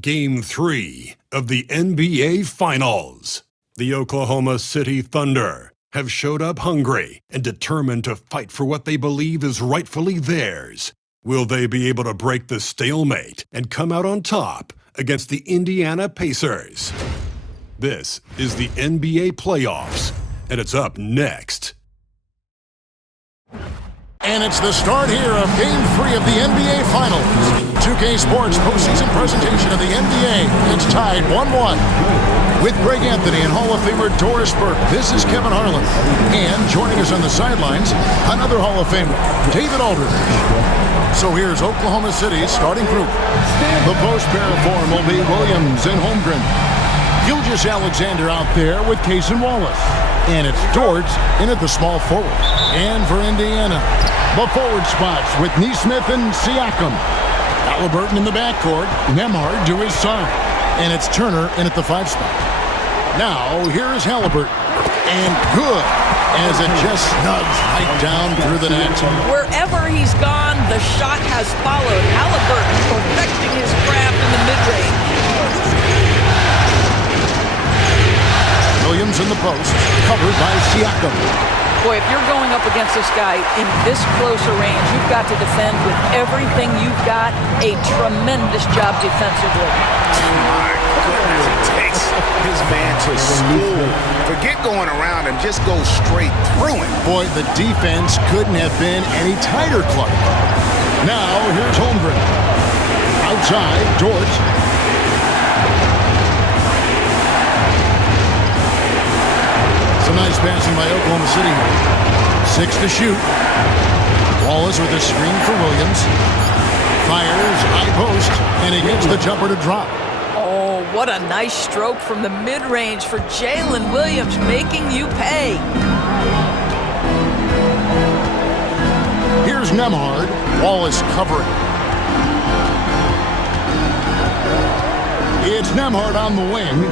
Game 3 of the NBA Finals. The Oklahoma City Thunder have showed up hungry and determined to fight for what they believe is rightfully theirs. Will they be able to break the stalemate and come out on top against the Indiana Pacers? This is the NBA Playoffs, and it's up next. And it's the start here of Game 3 of the NBA Finals. 2K Sports postseason presentation of the NBA. It's tied 1-1. With Greg Anthony and Hall of Famer Doris Burke, this is Kevin Harlan. And joining us on the sidelines, another Hall of Famer, David Aldridge. So here's Oklahoma City's starting group. The post pair form will be Williams and Holmgren. Gilgeous-Alexander out there with Cason Wallace. And it's Dort in at the small forward. And for Indiana, the forward spots with Nesmith and Siakam. Halliburton in the backcourt, Nembhard to his side. And it's Turner in at the 5 spot. Now, here is Halliburton. And good, as it just snugs right down through the net. Wherever he's gone, the shot has followed. Halliburton perfecting his craft in the mid-range. Williams in the post, covered by Siakam. Boy, if you're going up against this guy in this close a range, you've got to defend with everything you've got. A tremendous job defensively. My goodness, he takes his man to school. Forget going around and just go straight through him. Boy, the defense couldn't have been any tighter, Clark. Now, here's Holmgren. Outside, Dort. Some nice passing by Oklahoma City. 6 to shoot. Wallace with a screen for Williams. Fires, high post, and he gets the jumper to drop. Oh, what a nice stroke from the mid-range for Jalen Williams, making you pay. Here's Nembhard. Wallace covering. It's Nembhard on the wing.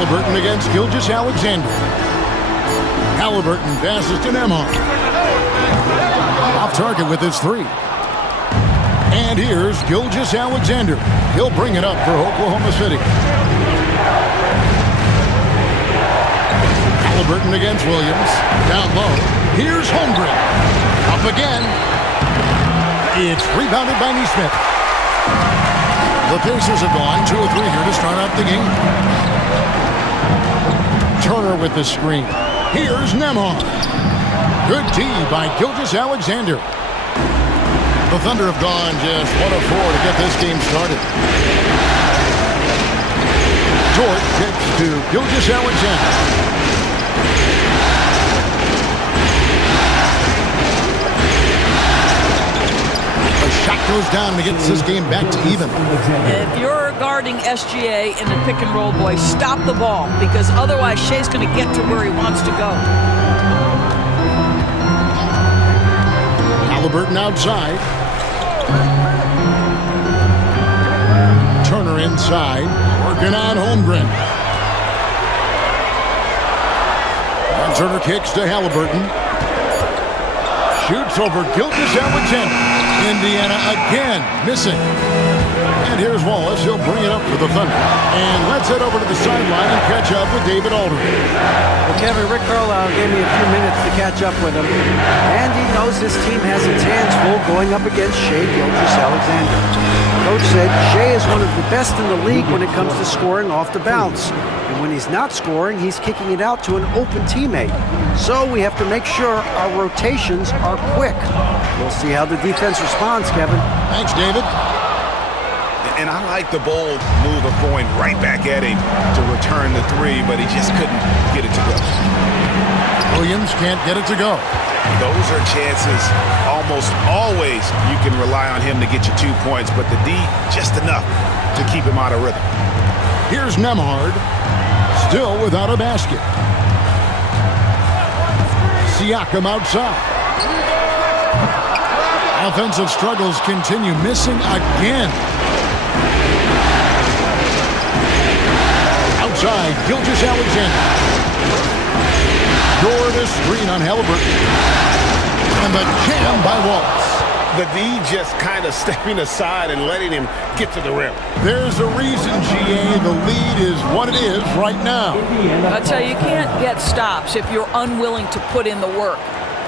Halliburton against Gilgeous-Alexander. Halliburton passes to Nembhard. Off target with his 3. And here's Gilgeous-Alexander. He'll bring it up for Oklahoma City. Halliburton against Williams. Down low. Here's Holmgren. Up again. It's rebounded by Nesmith. The Pacers have gone 2 of 3 here to start out the game. Turner with the screen. Here's Nembhard. Good D by Gilgeous-Alexander. The Thunder have gone just 1 of 4 to get this game started. Dort kicks to Gilgeous-Alexander. The shot goes down and gets this game back to even. If you're guarding SGA in the pick and roll, boy, stop the ball, because otherwise Shea's going to get to where he wants to go. Halliburton outside. Turner inside. Working on Holmgren. And Turner kicks to Halliburton. Shoots over Gilgeous-Alexander. Indiana again missing. And here's Wallace. He'll bring it up for the Thunder. And let's head over to the sideline and catch up with David Aldridge. Well, Kevin, Rick Carlisle gave me a few minutes to catch up with him. And he knows his team has its hands full going up against Shai Gilgeous-Alexander. Coach said Shai is one of the best in the league when it comes to scoring off the bounce. And when he's not scoring, he's kicking it out to an open teammate. So we have to make sure our rotations are quick. We'll see how the defense responds, Kevin. Thanks, David. And I like the bold move of going right back at him to return the 3, but he just couldn't get it to go. Williams can't get it to go. Those are chances almost always you can rely on him to get you 2 points, but the D just enough to keep him out of rhythm. Here's Nembhard, still without a basket. Siakam outside. Offensive struggles continue, missing again. Outside, Gilgeous-Alexander. Door to screen on Halliburton. And the jam by Wallace. The D just kind of stepping aside and letting him get to the rim. There's a reason, GA. The lead is what it is right now. I tell you, you can't get stops if you're unwilling to put in the work.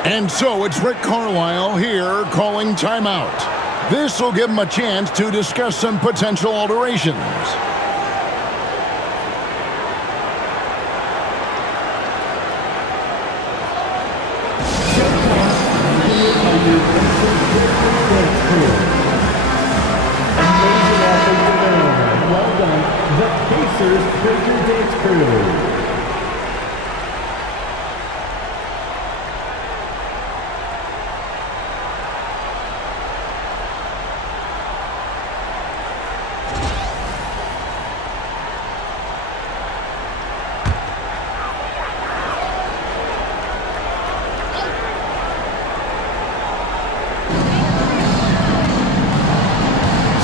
And so it's Rick Carlisle here calling timeout. This will give him a chance to discuss some potential alterations. Well done. The Pacers break your dance crew.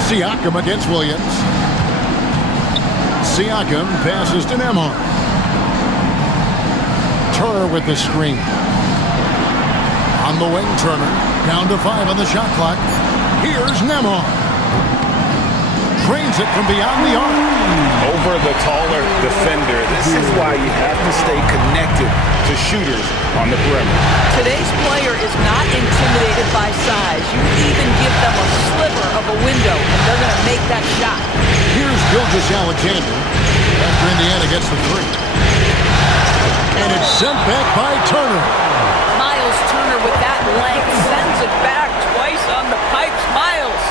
Siakam against Williams. Siakam passes to Nembhard. Turner with the screen. On the wing, Turner. Down to 5 on the shot clock. Here's Nembhard. Drains it from beyond the arc. Over the taller defender. This is why you have to stay connected to shooters on the perimeter. Today's player is not intimidated by size. You even give them a sliver of a window, and they're going to make that shot. Here's Gilgeous-Alexander after Indiana gets the 3. And it's sent back by Turner. Miles Turner with that length sends it back twice on the pipes. Miles.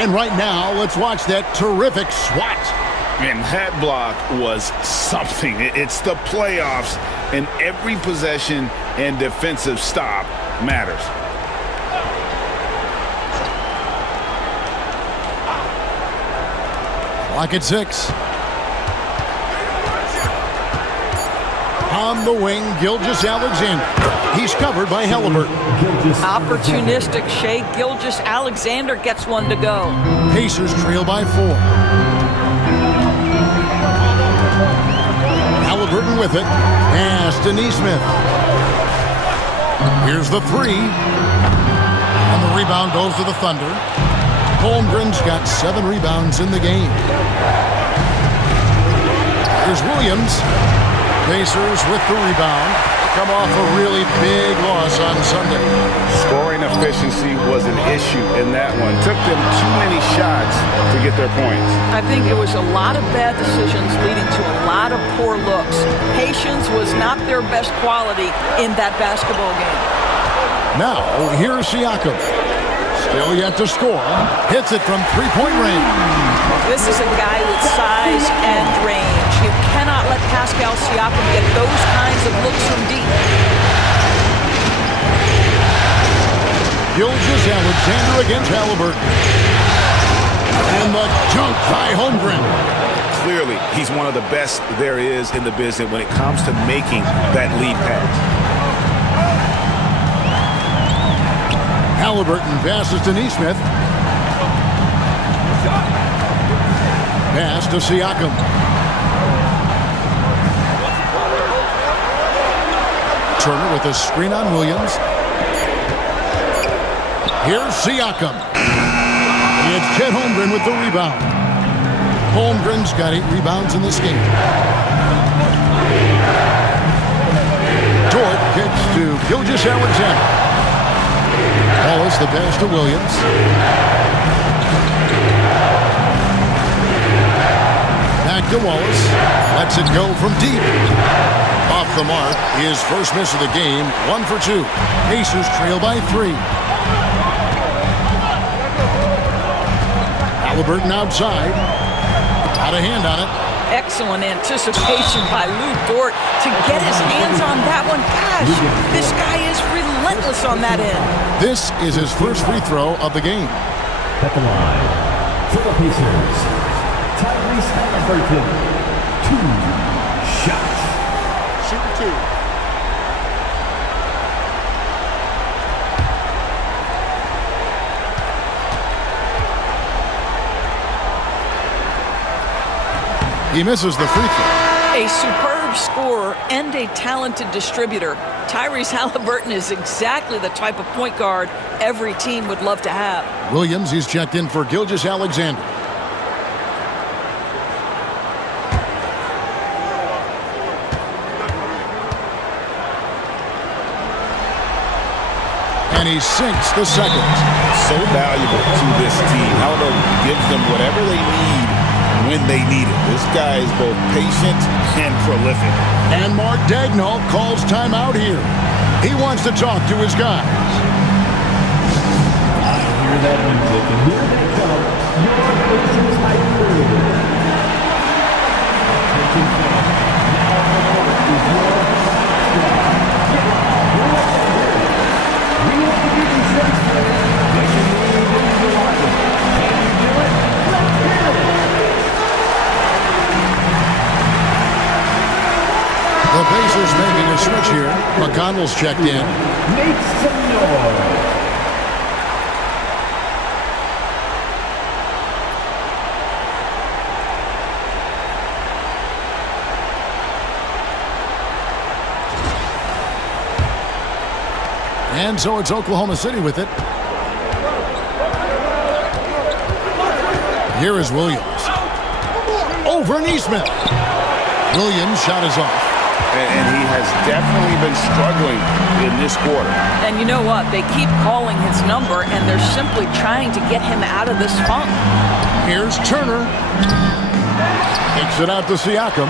And right now, let's watch that terrific swat. And that block was something. It's the playoffs, and every possession and defensive stop matters. Clock at 6. On the wing, Gilgeous-Alexander. He's covered by Halliburton. Opportunistic Shea Gilgeous-Alexander gets one to go. Pacers trail by 4. Halliburton with it. Pass to Nesmith. Here's the 3. And the rebound goes to the Thunder. Holmgren's got 7 rebounds in the game. Here's Williams. Pacers with the rebound. Come off a really big loss on Sunday. Scoring efficiency was an issue in that one. Took them too many shots to get their points. I think it was a lot of bad decisions leading to a lot of poor looks. Patience was not their best quality in that basketball game. Now, here's Siakam. Still yet to score. Hits it from three-point range. This is a guy with size and range. You cannot let Pascal Siakam get those kinds of looks from deep. Gilgeous-Alexander against Halliburton. And the dunk by Holmgren. Clearly, he's one of the best there is in the business when it comes to making that lead pass. Halliburton passes to Nesmith. Pass to Siakam. Turner with a screen on Williams. Here's Siakam. It's Chet Holmgren with the rebound. Holmgren's got 8 rebounds in this game. Dort kicks to Gilgeous-Alexander. Wallace the pass to Williams. Back to Wallace. Lets it go from deep. Off the mark. His first miss of the game. 1 for 2. Pacers trail by 3. Halliburton outside. Got a hand on it. Excellent anticipation by Lou Dort to get his hands on that one. Gosh, this guy is relentless on that end. This is his first free throw of the game. At the line, for the Pacers, Tyrese Halliburton. 2 shots. Shoot 2. He misses the free throw. A superb scorer and a talented distributor. Tyrese Halliburton is exactly the type of point guard every team would love to have. Williams, he's checked in for Gilgeous-Alexander. And he sinks the second. So valuable to this team. Halliburton gives them whatever they need when they need it. This guy is both patient and prolific. And Mark Daigneault calls timeout here. He wants to talk to his guys. I hear that music, and here they come. Your Pistons high crew. Attention fans. Now the moment is your squad. Get ready. We want to give you sense for it. What you need and you want it. Can you do it? Let's hear it. The Pacers making a switch here. McConnell's checked in. Make some noise. And so it's Oklahoma City with it. Here is Williams. Over Neesmith. Williams' shot is off. And he has definitely been struggling in this quarter. And you know what? They keep calling his number, and they're simply trying to get him out of this funk. Here's Turner. Takes it out to Siakam.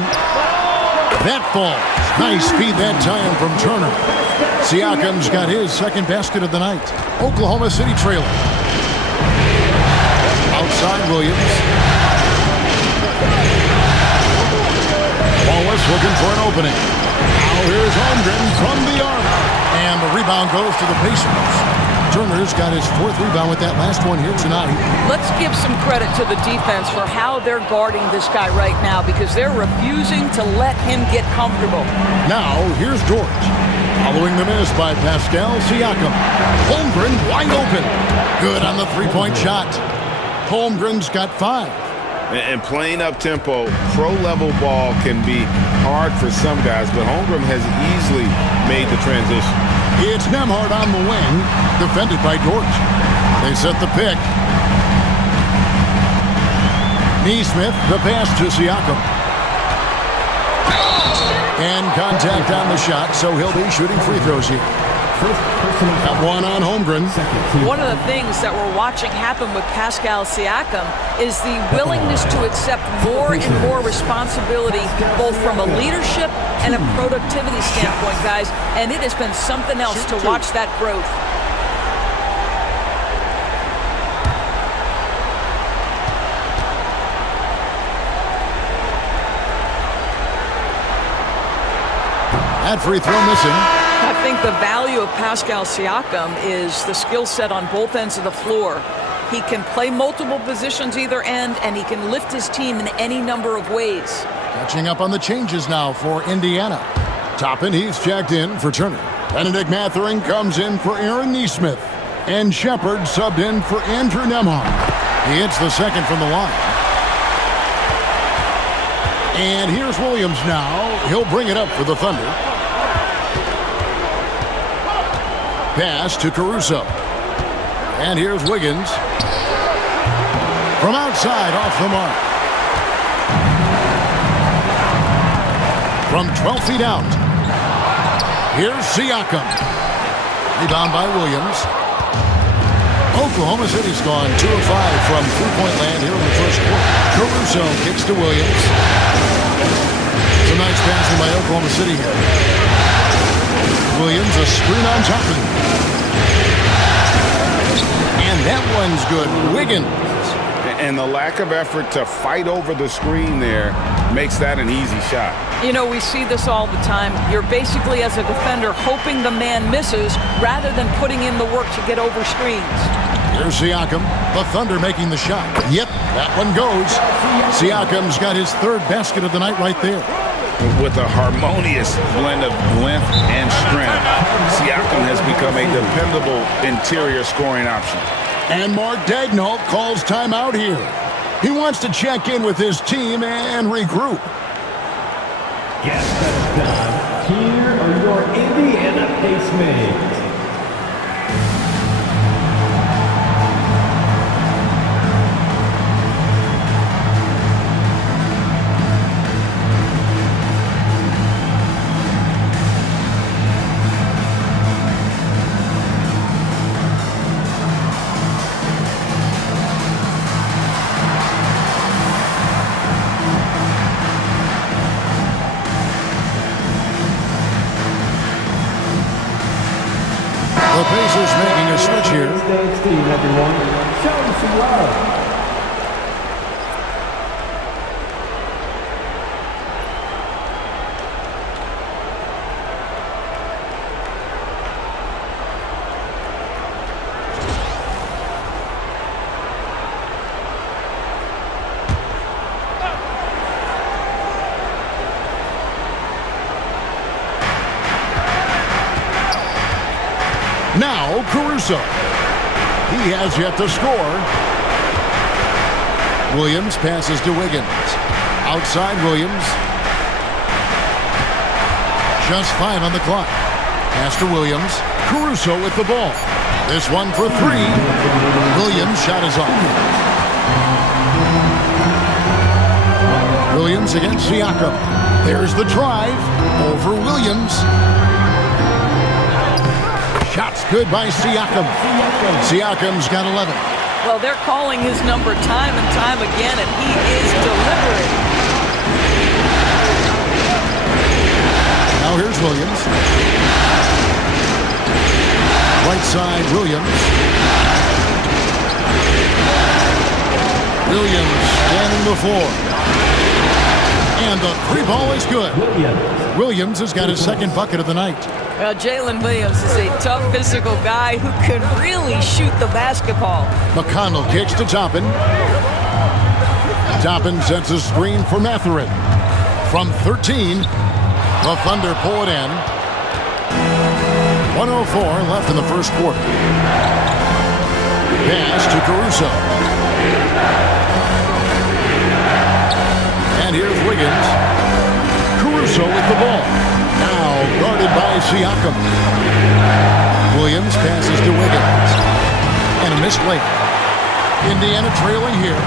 That falls. Nice speed that time from Turner. Siakam's got his second basket of the night. Oklahoma City trailing. Outside Williams. Wallace looking for an opening. Now here's Holmgren from the arc. And the rebound goes to the Pacers. Turner's got his fourth rebound with that last one here tonight. Let's give some credit to the defense for how they're guarding this guy right now, because they're refusing to let him get comfortable. Now here's George. Following the miss by Pascal Siakam. Holmgren wide open. Good on the three-point shot. Holmgren's got 5. And playing up-tempo, pro-level ball can be hard for some guys, but Holmgren has easily made the transition. It's Nembhard on the wing, defended by George. They set the pick. Neesmith, the pass to Siakam. And contact on the shot, so he'll be shooting free throws here. Got one on Holmgren. One of the things that we're watching happen with Pascal Siakam is the willingness to accept more and more responsibility, both from a leadership and a productivity standpoint, guys. And it has been something else to watch that growth. That free throw missing. I think the value of Pascal Siakam is the skill set on both ends of the floor. He can play multiple positions either end, and he can lift his team in any number of ways. Catching up on the changes now for Indiana. Toppin, he's checked in for Turner. Benedict Mathurin comes in for Aaron Neesmith. And Shepard subbed in for Andrew Nembhard. He hits the second from the line. And here's Williams now. He'll bring it up for the Thunder. Pass to Caruso. And here's Wiggins. From outside, off the mark. From 12 feet out. Here's Siakam. Rebound by Williams. Oklahoma City's gone 2 of 5 from three-point land here in the first quarter. Caruso kicks to Williams. It's a nice passing by Oklahoma City here. Williams, a screen on top of him. And that one's good. Wiggins. And the lack of effort to fight over the screen there makes that an easy shot. You know, we see this all the time. You're basically, as a defender, hoping the man misses rather than putting in the work to get over screens. Here's Siakam. The Thunder making the shot. Yep, that one goes. Siakam's got his third basket of the night right there. With a harmonious blend of length and strength, Siakam has become a dependable interior scoring option. And Mark Daigneault calls timeout here. He wants to check in with his team and regroup. Yes, that's time. Here are your Indiana replacement. The Pacers making a switch here. Thanks team, everyone. Show them some love. Now Caruso. He has yet to score. Williams passes to Wiggins. Outside Williams. Just 5 on the clock. Pass to Williams. Caruso with the ball. This one for 3. Williams' shot is off. Williams against Siakam. There's the drive. Over Williams. Shots good by Siakam. Siakam's got 11. Well, they're calling his number time and time again, and he is delivering. Now here's Williams. Right side, Williams. Williams standing the floor. And the 3 ball is good. Williams has got his second bucket of the night. Well, Jalen Williams is a tough physical guy who can really shoot the basketball. McConnell kicks to Toppin. Toppin sets a screen for Mathurin. From 13, the Thunder pull it in. 1:04 left in the first quarter. Pass to Caruso. And here's Wiggins. Caruso with the ball. Now guarded by Siakam. Williams passes to Wiggins. And a missed layup. Indiana trailing here.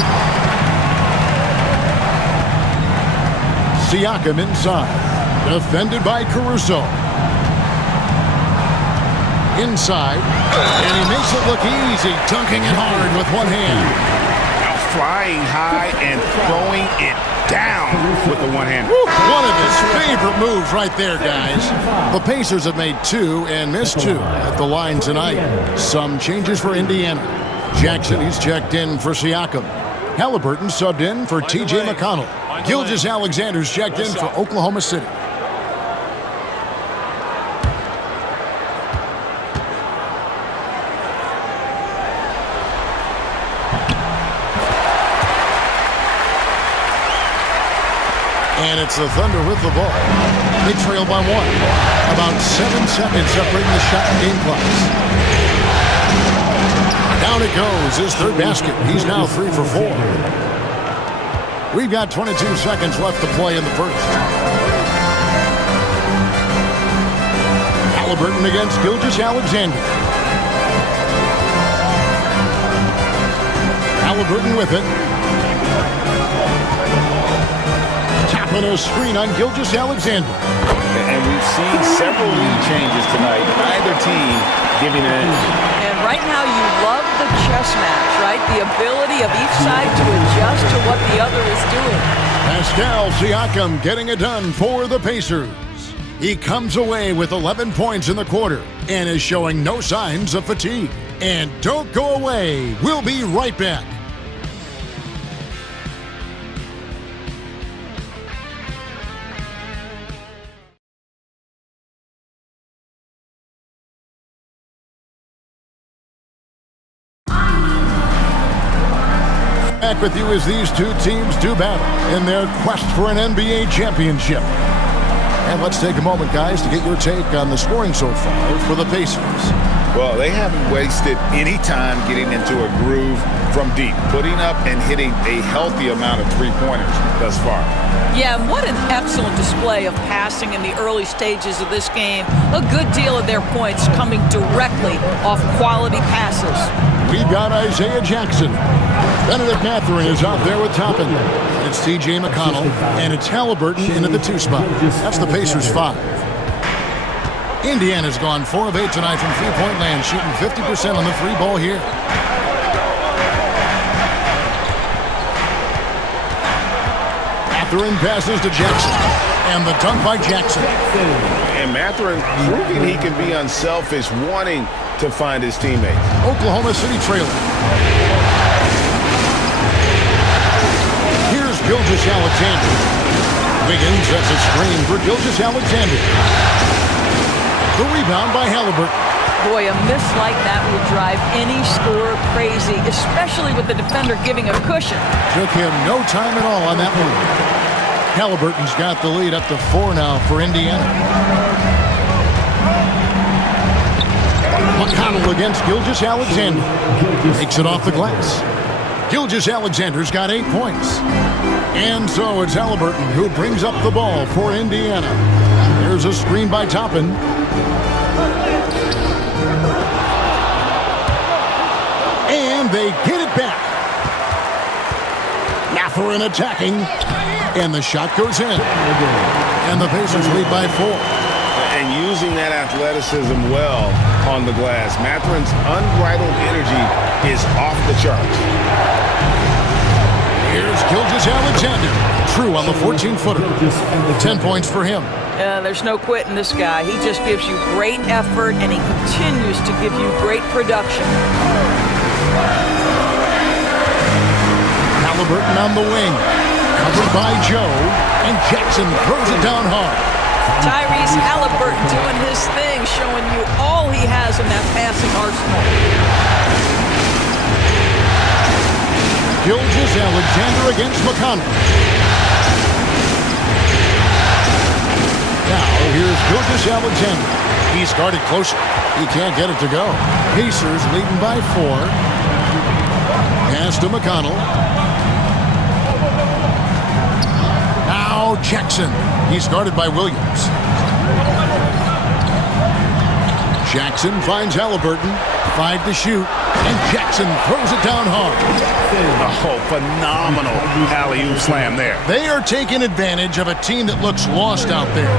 Siakam inside. Defended by Caruso. Inside. And he makes it look easy. Dunking it hard with one hand. Flying high and throwing it down with the one hand. One of his favorite moves right there, guys. The Pacers have made 2 and missed 2 at the line tonight. Some changes for Indiana. Jackson, he's checked in for Siakam. Halliburton subbed in for T.J. McConnell. Gilgeous-Alexander's checked in for Oklahoma City. And it's the Thunder with the ball. They trail by 1. About 7 seconds separating the shot and game clocks. Down it goes. His third basket. He's now 3 for 4. We've got 22 seconds left to play in the first. Halliburton against Gilgeous-Alexander. Halliburton with it. Tapping a screen on Gilgeous-Alexander. And we've seen several lead changes tonight. Either team giving an edge. And right now you love the chess match, right? The ability of each side to adjust to what the other is doing. Pascal Siakam getting it done for the Pacers. He comes away with 11 points in the quarter and is showing no signs of fatigue. And don't go away. We'll be right back. Back with you as these two teams do battle in their quest for an NBA championship. And let's take a moment, guys, to get your take on the scoring so far for the Pacers. Well, they haven't wasted any time getting into a groove. from deep, putting up and hitting a healthy amount of three-pointers thus far. Yeah, and what an excellent display of passing in the early stages of this game. A good deal of their points coming directly off quality passes. We've got Isaiah Jackson. Benedict Mathurin is out there with Toppin. It's T.J. McConnell, and it's Halliburton into the 2 spot. That's the Pacers' 5. Indiana's gone 4 of 8 tonight from three-point land, shooting 50% on the 3 ball here. Mathurin passes to Jackson, and the dunk by Jackson. And Mathurin proving he can be unselfish, wanting to find his teammates. Oklahoma City trailing. Here's Gilgeous-Alexander. Wiggins sets a screen for Gilgeous-Alexander. The rebound by Halliburton. Boy, a miss like that would drive any scorer crazy, especially with the defender giving a cushion. Took him no time at all on that one. Halliburton's got the lead up to 4 now for Indiana. McConnell against Gilgeous-Alexander. Takes it off the glass. Gilgeous-Alexander's got 8 points. And so it's Halliburton who brings up the ball for Indiana. There's a screen by Toppin. And they get it back. Mathurin attacking. And the shot goes in. And the Pacers lead by 4. And using that athleticism well on the glass. Mathurin's unbridled energy is off the charts. Here's Gilgeous-Alexander. True on the 14-footer. 10 points for him. There's no quitting this guy. He just gives you great effort, and he continues to give you great production. Halliburton on the wing. Covered by Joe. And Jackson throws it down hard. Tyrese Halliburton doing his thing, showing you all he has in that passing arsenal. Gilgeous-Alexander against McConnell. Now here's Gilgeous-Alexander. He's guarded closer. He can't get it to go. Pacers leading by 4. Pass to McConnell. Now Jackson. He's guarded by Williams. Jackson finds Halliburton. 5 to shoot. And Jackson throws it down hard. Oh, phenomenal alley-oop slam there. They are taking advantage of a team that looks lost out there.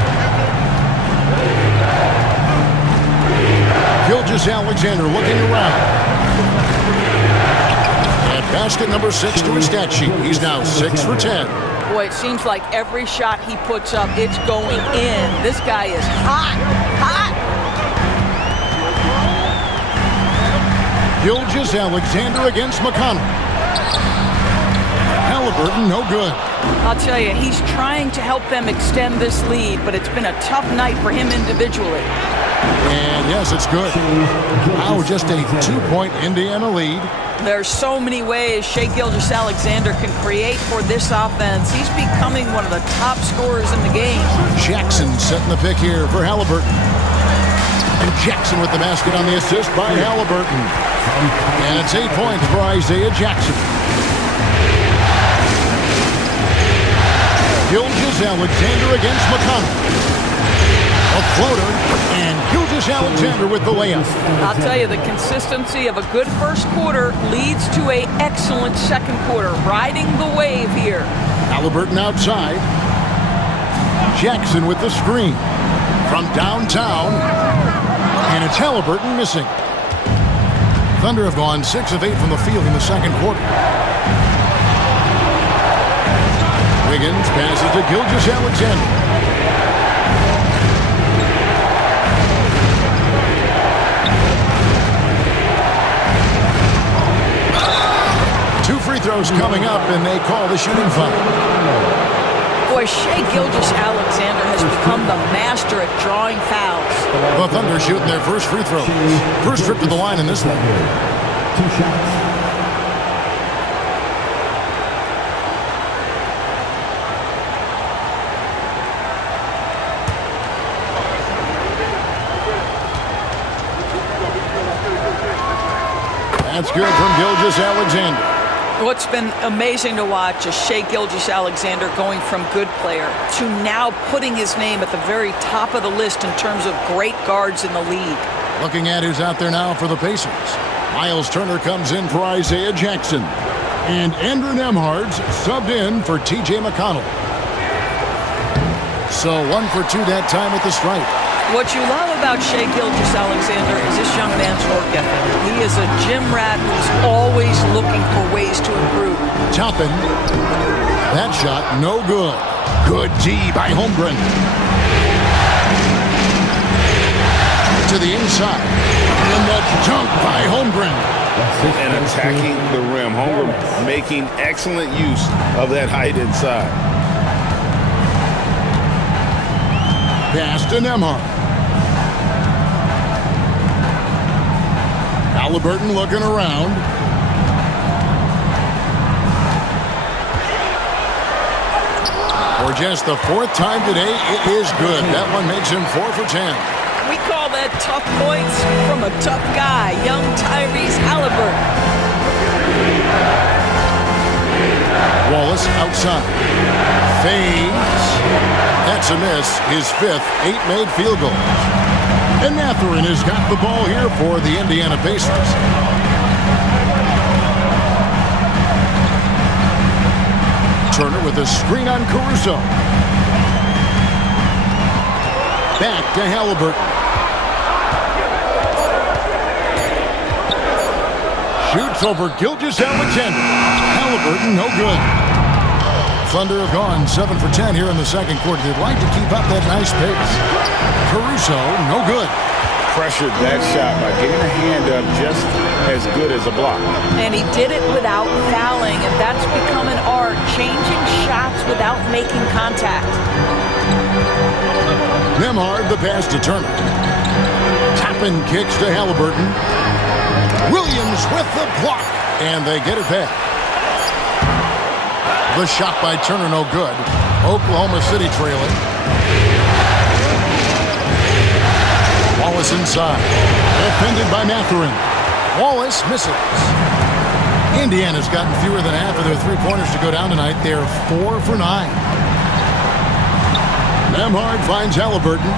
Gilgeous-Alexander looking around. And basket number 6 to his stat sheet. He's now 6 for 10. Boy, it seems like every shot he puts up, it's going in. This guy is hot, hot. Gilgeous-Alexander against McConnell. Halliburton, no good. I'll tell you, he's trying to help them extend this lead, but it's been a tough night for him individually. And yes, it's good. Now just a 2-point Indiana lead. There's so many ways Shai Gilgeous-Alexander can create for this offense. He's becoming one of the top scorers in the game. Jackson setting the pick here for Halliburton. And Jackson with the basket on the assist by Halliburton. And it's 8 points for Isaiah Jackson. Gilgeous-Alexander against McConnell. A floater, and Gilgeous-Alexander with the layup. I'll tell you, the consistency of a good first quarter leads to an excellent second quarter, riding the wave here. Halliburton outside. Jackson with the screen. From downtown. And it's Halliburton missing. Thunder have gone 6 of 8 from the field in the second quarter. Wiggins passes to Gilgeous-Alexander. Free throws coming up, and they call the shooting foul. Boy, Shai Gilgeous-Alexander has become the master at drawing fouls. The Thunder shooting their first free throw. First trip to the line in this one. 2 shots. That's good from Gilgeous-Alexander. What's been amazing to watch is Shai Gilgeous-Alexander going from good player to now putting his name at the very top of the list in terms of great guards in the league. Looking at who's out there now for the Pacers. Miles Turner comes in for Isaiah Jackson. And Andrew Nembhard's subbed in for T.J. McConnell. So 1 for 2 that time at the stripe. What you love about Shai Gilgeous-Alexander is this young man's work ethic. He is a gym rat who's always looking for ways to improve. Toppin. That shot, no good. Good D by Holmgren. To the inside. And the dunk by Holmgren. And attacking the rim. Holmgren making excellent use of that height inside. Pass to Nembhard. Halliburton looking around. For just the 4th time today, it is good. That one makes him 4 for 10. We call that tough points from a tough guy, young Tyrese Halliburton. Wallace outside. Fades. That's a miss. His 5th, 8 made field goals. And Mathurin has got the ball here for the Indiana Pacers. Turner with a screen on Caruso. Back to Halliburton. Shoots over Gilgeous-Alexander. Halliburton, no good. Thunder have gone 7 for 10 here in the second quarter. They'd like to keep up that nice pace. Caruso, no good. Pressured that shot by getting a hand up just as good as a block. And he did it without fouling, and that's become an art, changing shots without making contact. Nembhard, the pass to Turner. Toppin kicks to Halliburton. Williams with the block, and they get it back. The shot by Turner, no good. Oklahoma City trailing. Wallace inside. Defended by Mathurin. Wallace misses. Indiana's gotten fewer than half of their three-pointers to go down tonight. They're 4 for 9. Nembhard finds Halliburton.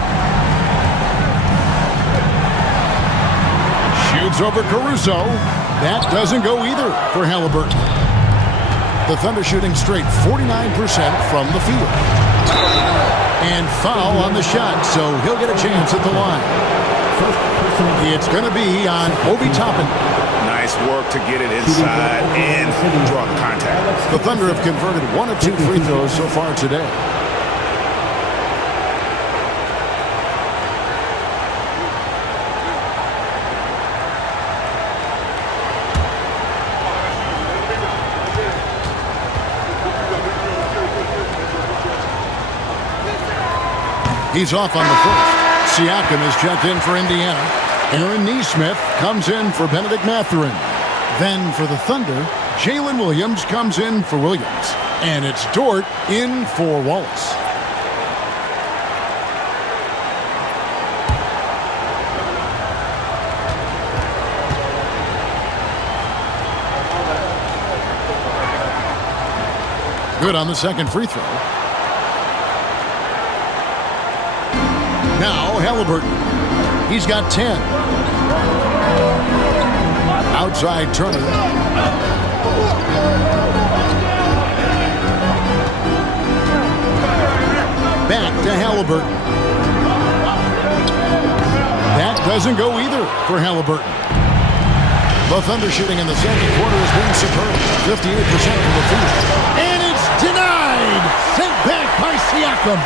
Shoots over Caruso. That doesn't go either for Halliburton. The Thunder shooting straight 49% from the field. And foul on the shot, so he'll get a chance at the line. It's going to be on Obi Toppin. Nice work to get it inside and draw the contact. The Thunder have converted 1 of 2 free throws so far today. He's off on the first. Siakam is checked in for Indiana. Aaron Nesmith comes in for Benedict Mathurin. Then for the Thunder, Jalen Williams comes in for Williams. And it's Dort in for Wallace. Good on the second free throw. Now Halliburton. He's got 10. Outside Turner. Back to Halliburton. That doesn't go either for Halliburton. The Thunder shooting in the second quarter has been superb. 58% from the field. And it's denied. Sent back by Siakam.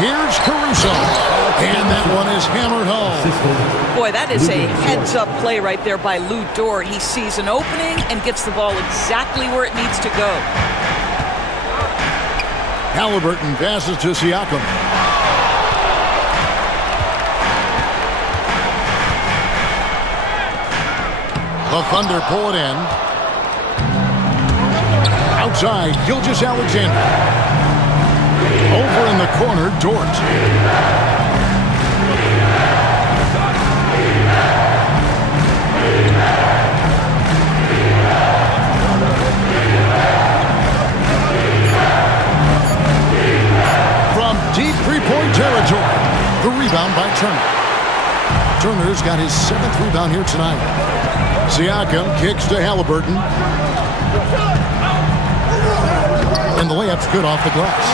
Here's Caruso. And that one is hammered home. Boy, that is a heads-up play right there by Lou Dort. He sees an opening and gets the ball exactly where it needs to go. Halliburton passes to Siakam. The Thunder pull it in. Outside, Gilgeous-Alexander. Over in the corner, Dort. rebound by Turner. Turner's got his 7th rebound here tonight. Siakam kicks to Halliburton. And the layup's good off the glass.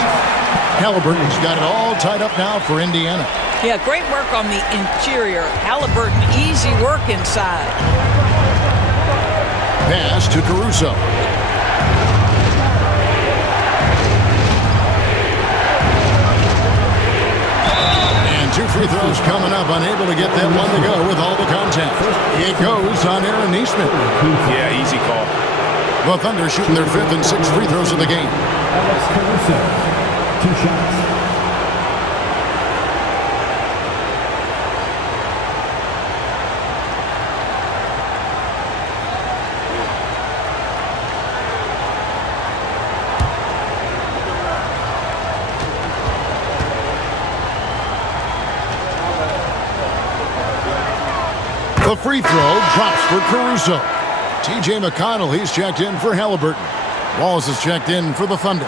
Halliburton's got it all tied up now for Indiana. Yeah, great work on the interior. Halliburton, easy work inside. Pass to Caruso. And 2 free throws coming up. Unable to get that one to go with all the contact. It goes on Aaron Neesmith. Yeah, easy call. The Thunder shooting their 5th and 6th free throws of the game. Alex Caruso, 2 shots. The free throw drops for Caruso. T.J. McConnell, he's checked in for Halliburton. Wallace is checked in for the Thunder.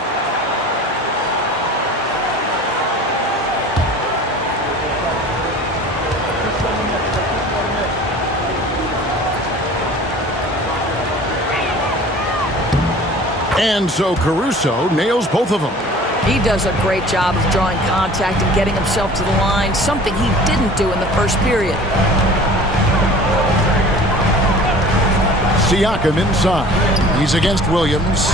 And so Caruso nails both of them. He does a great job of drawing contact and getting himself to the line, something he didn't do in the first period. Siakam inside. He's against Williams.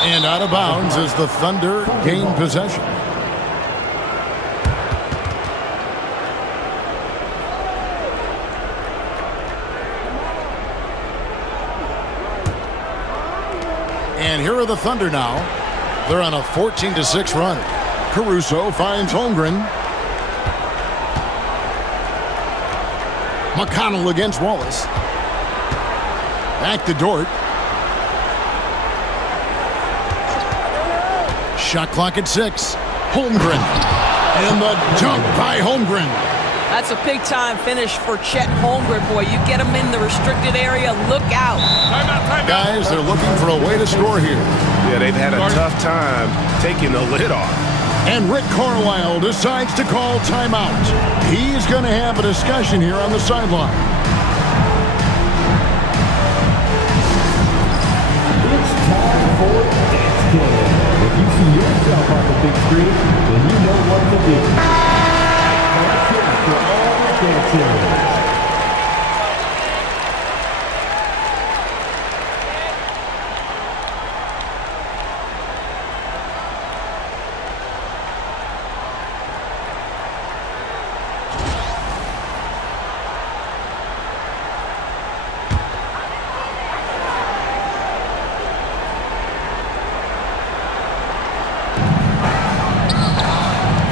And out of bounds as the Thunder gain possession. And here are the Thunder now. They're on a 14-6 run. Caruso finds Holmgren. McConnell against Wallace. Back to Dort. Shot clock at 6. Holmgren. And the dunk by Holmgren. That's a big-time finish for Chet Holmgren, boy. You get him in the restricted area, look out. Guys, they're looking for a way to score here. Yeah, they've had a tough time taking the lid off. And Rick Carlisle decides to call timeout. He's going to have a discussion here on the sideline. It's time for Dance Game. If you see yourself on the big screen, then you know what to do. Let's hear it for all the dancers.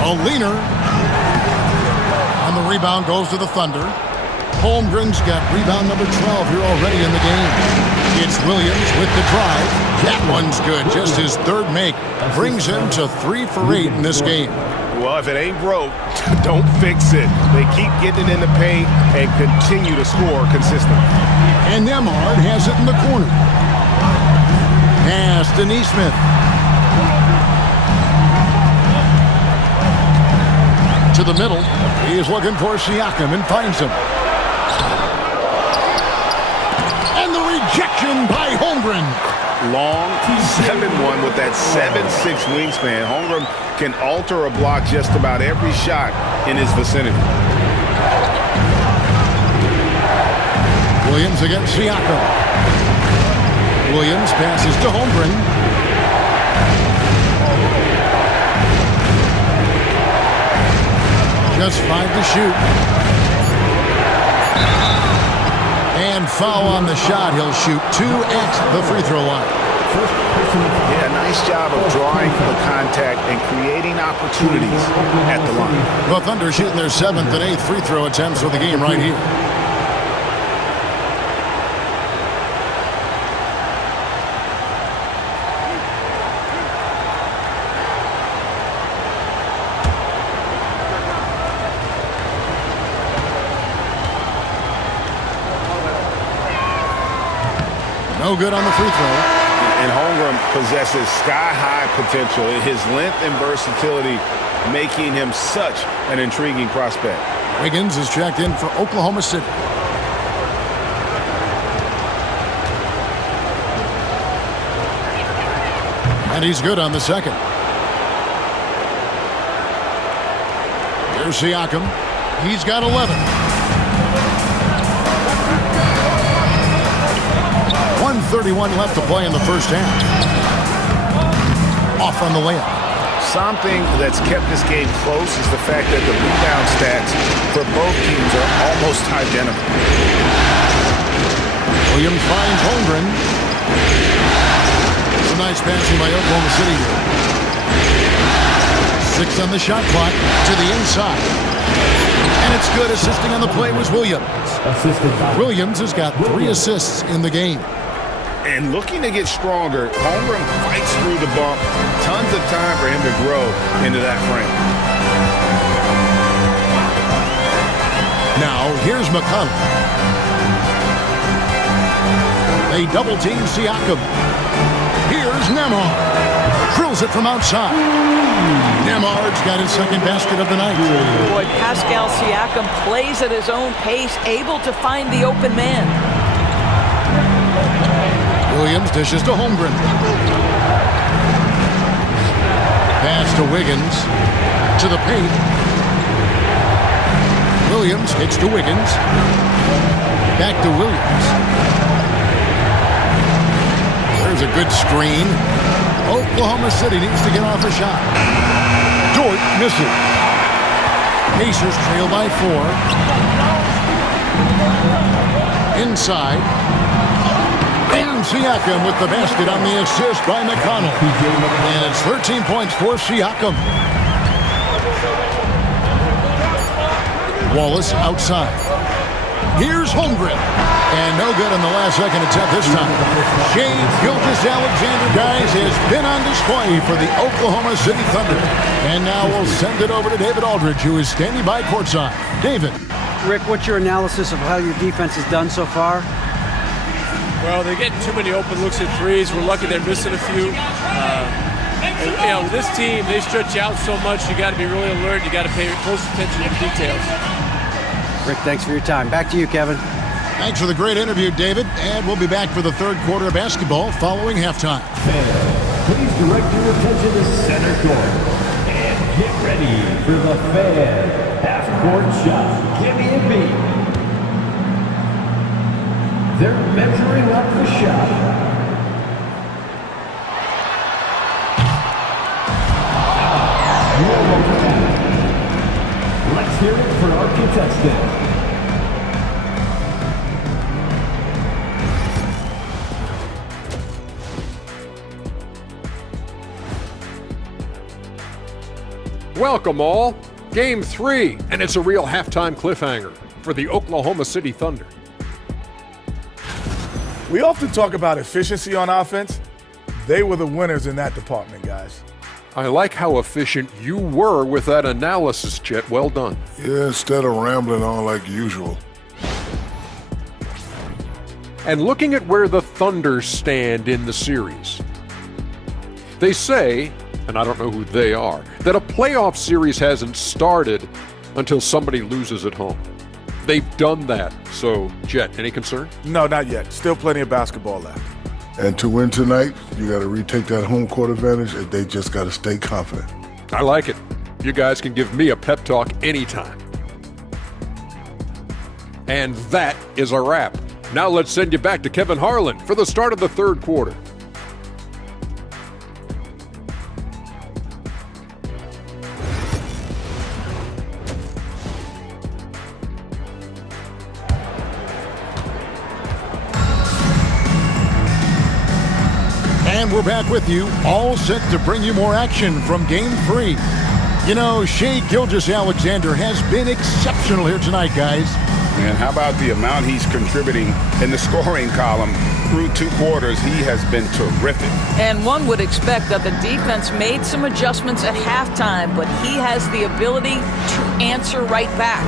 A leaner. And the rebound goes to the Thunder. Holmgren's got rebound number 12 here already in the game. It's Williams with the drive. That one's good. Just his 3rd make. Brings him to 3 for 8 in this game. Well, if it ain't broke, don't fix it. They keep getting it in the paint and continue to score consistently. And Nembhard has it in the corner. Pass to Neesmith. To the middle. He is looking for Siakam and finds him. And the rejection by Holmgren. Long 7-1 with that 7'6" wingspan. Holmgren can alter a block just about every shot in his vicinity. Williams against Siakam. Williams passes to Holmgren. Just 5 to shoot. And foul on the shot. He'll shoot 2 at the free throw line. Yeah, nice job of drawing the contact and creating opportunities at the line. The Thunder shooting their 7th and 8th free throw attempts for the game right here. No good on the free throw. And Holmgren possesses sky-high potential. His length and versatility making him such an intriguing prospect. Wiggins is checked in for Oklahoma City. And he's good on the second. Here's Siakam. He's got 11. 1:31 left to play in the first half. Off on the layup. Something that's kept this game close is the fact that the rebound stats for both teams are almost identical. Williams finds Holmgren. It's a nice passing by Oklahoma City. 6 on the shot clock to the inside. And it's good. Assisting on the play was Williams. Williams has got 3 assists in the game. And looking to get stronger, Holmgren fights through the bump. Tons of time for him to grow into that frame. Now, here's McConnell. They double-team Siakam. Here's Nembhard. Drills it from outside. Nembhard's got his second basket of the night. Boy, Pascal Siakam plays at his own pace, able to find the open man. Williams dishes to Holmgren. Pass to Wiggins. To the paint. Williams hits to Wiggins. Back to Williams. There's a good screen. Oklahoma City needs to get off a shot. Dort misses. Pacers trail by 4. Inside. And Siakam with the basket on the assist by McConnell. And it's 13 points for Siakam. Wallace outside. Here's Holmgren. And no good on the last second attempt this time. Shai Gilgeous-Alexander, guys, has been on display for the Oklahoma City Thunder. And now we'll send it over to David Aldridge, who is standing by courtside. David. Rick, what's your analysis of how your defense has done so far? Well, they're getting too many open looks at threes. We're lucky they're missing a few. This team, they stretch out so much. You got to be really alert. You got to pay close attention to the details. Rick, thanks for your time. Back to you, Kevin. Thanks for the great interview, David. And we'll be back for the third quarter of basketball following halftime. Fans, please direct your attention to center court. And get ready for the Fan half-court shot. Give me a beat. They're measuring up the shot. Let's hear it for our contestant. Welcome all. Game 3, and it's a real halftime cliffhanger for the Oklahoma City Thunder. We often talk about efficiency on offense. They were the winners in that department, guys. I like how efficient you were with that analysis, Chet. Well done. Yeah, instead of rambling on like usual. And looking at where the Thunder stand in the series. They say, and I don't know who they are, that a playoff series hasn't started until somebody loses at home. They've done that. So, Jet, any concern? No, not yet. Still plenty of basketball left. And to win tonight, you got to retake that home court advantage, and they just got to stay confident. I like it. You guys can give me a pep talk anytime. And that is a wrap. Now let's send you back to Kevin Harlan for the start of the third quarter. And we're back with you, all set to bring you more action from Game 3. You know, Shai Gilgeous-Alexander has been exceptional here tonight, guys. And how about the amount he's contributing in the scoring column? Through 2 quarters, he has been terrific. And one would expect that the defense made some adjustments at halftime, but he has the ability to answer right back.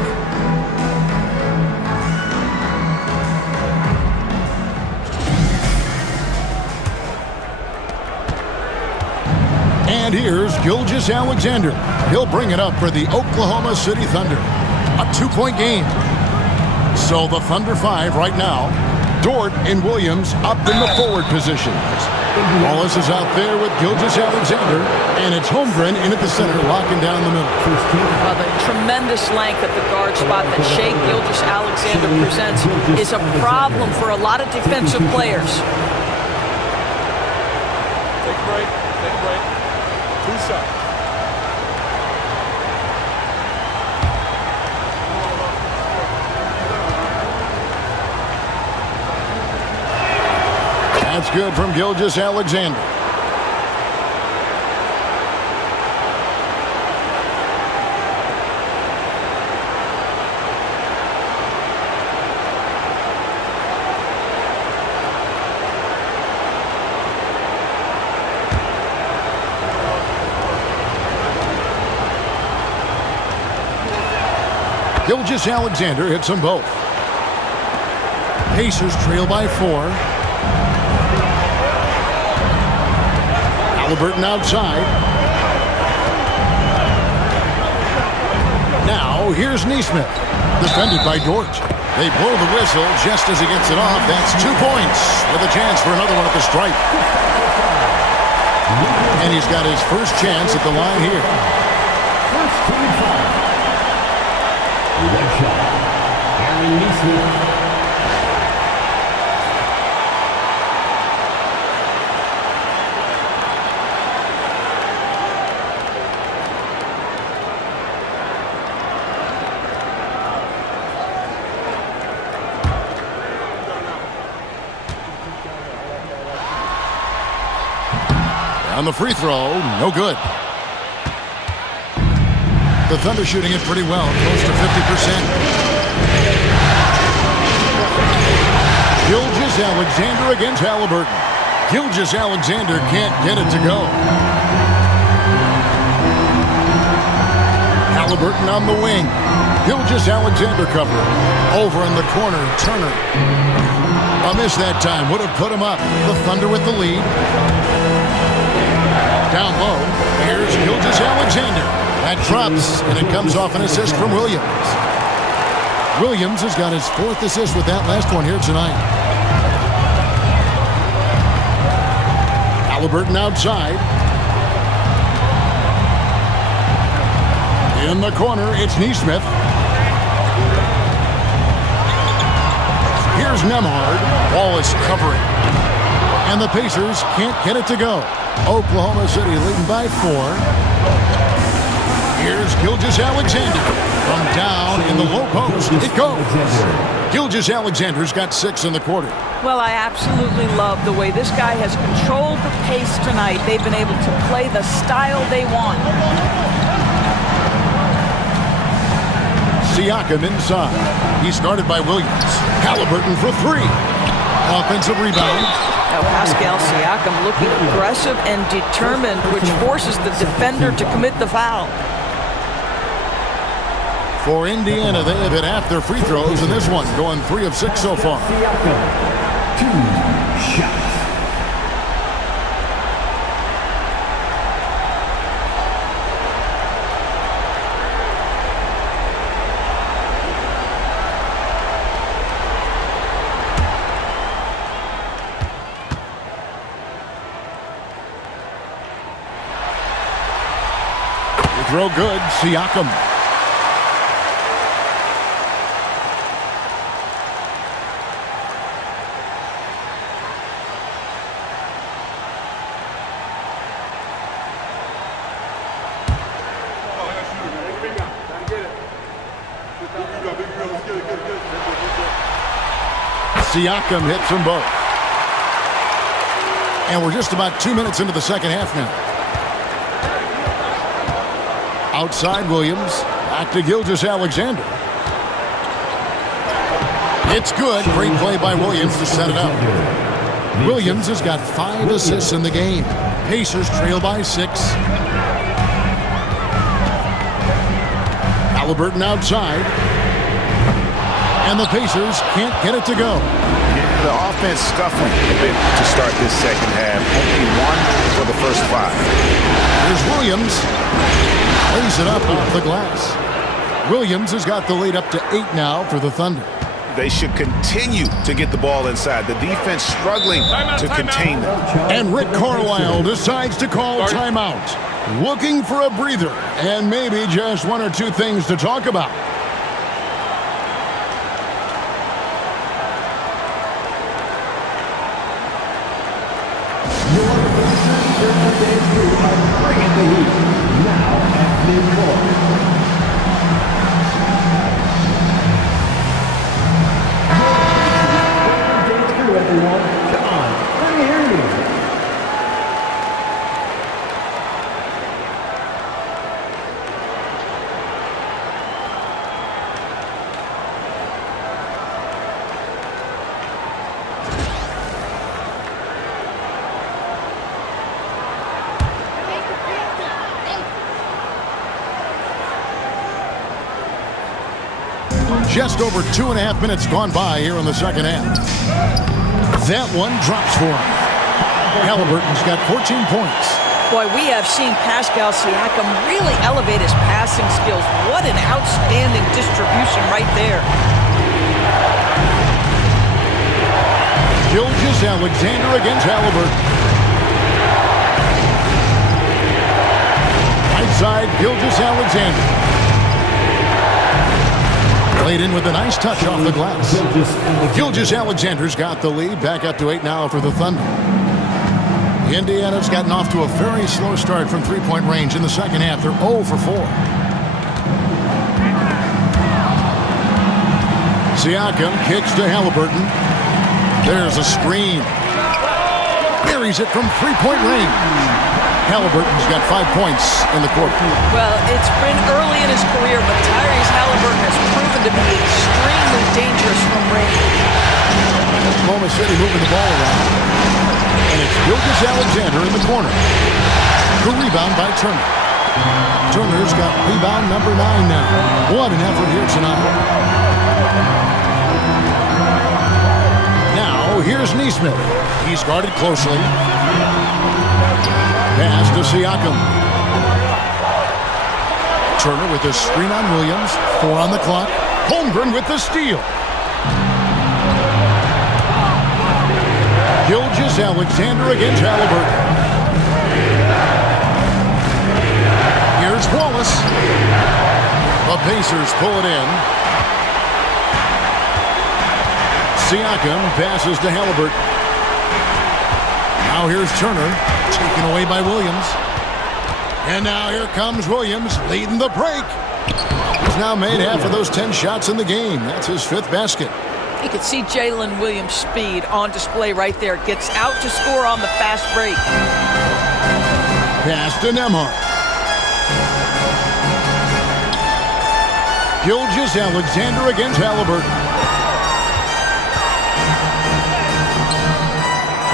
And here's Gilgeous-Alexander. He'll bring it up for the Oklahoma City Thunder. A 2-point game. So the Thunder 5 right now. Dort and Williams up in the forward positions. Wallace is out there with Gilgeous-Alexander, and it's Holmgren in at the center, locking down the middle. The tremendous length at the guard spot that Shai Gilgeous-Alexander presents is a problem for a lot of defensive players. Take a break. Take a break. 2 shots. That's good from Gilgeous-Alexander. Gilgeous-Alexander hits them both. Pacers trail by 4. Halliburton outside. Now, here's Nesmith. Defended by Dort. They blow the whistle just as he gets it off. That's 2 points with a chance for another one at the stripe. And he's got his first chance at the line here. First team foul. Red shot. Aaron Nesmith. On the free throw, no good. The Thunder shooting it pretty well, close to 50%. Gilgeous-Alexander against Halliburton. Gilgeous-Alexander can't get it to go. Halliburton on the wing. Gilgeous-Alexander cover. Over in the corner, Turner. A miss that time would have put him up. The Thunder with the lead. Down low, here's Gilgeous-Alexander. That drops, and it comes off an assist from Williams. Williams has got his 4th assist with that last one here tonight. Halliburton outside. In the corner, it's Nesmith. Here's Nembhard. Wallace covering. And the Pacers can't get it to go. Oklahoma City leading by 4. Here's Gilgeous-Alexander. From down in the low post, it goes. Gilgeous-Alexander's got 6 in the quarter. Well, I absolutely love the way this guy has controlled the pace tonight. They've been able to play the style they want. Siakam inside. He's guarded by Williams. Halliburton for 3. Offensive rebound. Now Pascal Siakam looking aggressive and determined, which forces the defender to commit the foul. For Indiana, they have hit half their free throws in this one, going 3 of 6 so far. 2 shots. Throw good, Siakam. Siakam hits them both. And we're just about 2 minutes into the second half now. Outside Williams, back to Gilgeous-Alexander. It's good. Great play by Williams to set it up. Williams has got 5 assists in the game. Pacers trail by 6. Halliburton outside. And the Pacers can't get it to go. The offense scuffling a bit to start this second half. Only 1 for the first 5. Here's Williams. Lays it up off the glass. Williams has got the lead up to 8 now for the Thunder. They should continue to get the ball inside. The defense struggling to contain them. And Rick Carlisle decides to call timeout. Looking for a breather and maybe just 1 or 2 things to talk about. Bringing the heat. Now at midcourt. Everyone, come on, let me hear you. Just over 2.5 minutes gone by here in the second half. That one drops for him. Halliburton's got 14 points. Boy, we have seen Pascal Siakam really elevate his passing skills. What an outstanding distribution right there. Gilgeous-Alexander against Halliburton. Right side, Gilgeous-Alexander. Played in with a nice touch off the glass. Gilgeous-Alexander's got the lead. Back up to 8 now for the Thunder. Indiana's gotten off to a very slow start from three-point range in the second half. They're 0 for 4. Siakam kicks to Halliburton. There's a screen. Buries it from three-point range. Halliburton's got 5 points in the quarter. Well, it's been early in his career, but Tyrese Halliburton has proven to be extremely dangerous from range. Oklahoma City moving the ball around. And it's Gilgeous-Alexander in the corner. The rebound by Turner. Turner's got rebound number 9 now. What an effort here tonight. Now, here's Nesmith. He's guarded closely. Pass to Siakam. Turner with a screen on Williams. 4 on the clock. Holmgren with the steal. Gilgeous-Alexander against Halliburton. Here's Wallace. The Pacers pull it in. Siakam passes to Halliburton. Now here's Turner. Taken away by Williams. And now here comes Williams leading the break. He's now made half of those 10 shots in the game. That's his 5th basket. You can see Jalen Williams' speed on display right there. Gets out to score on the fast break. Pass to Nembhard. Gilgeous-Alexander against Halliburton.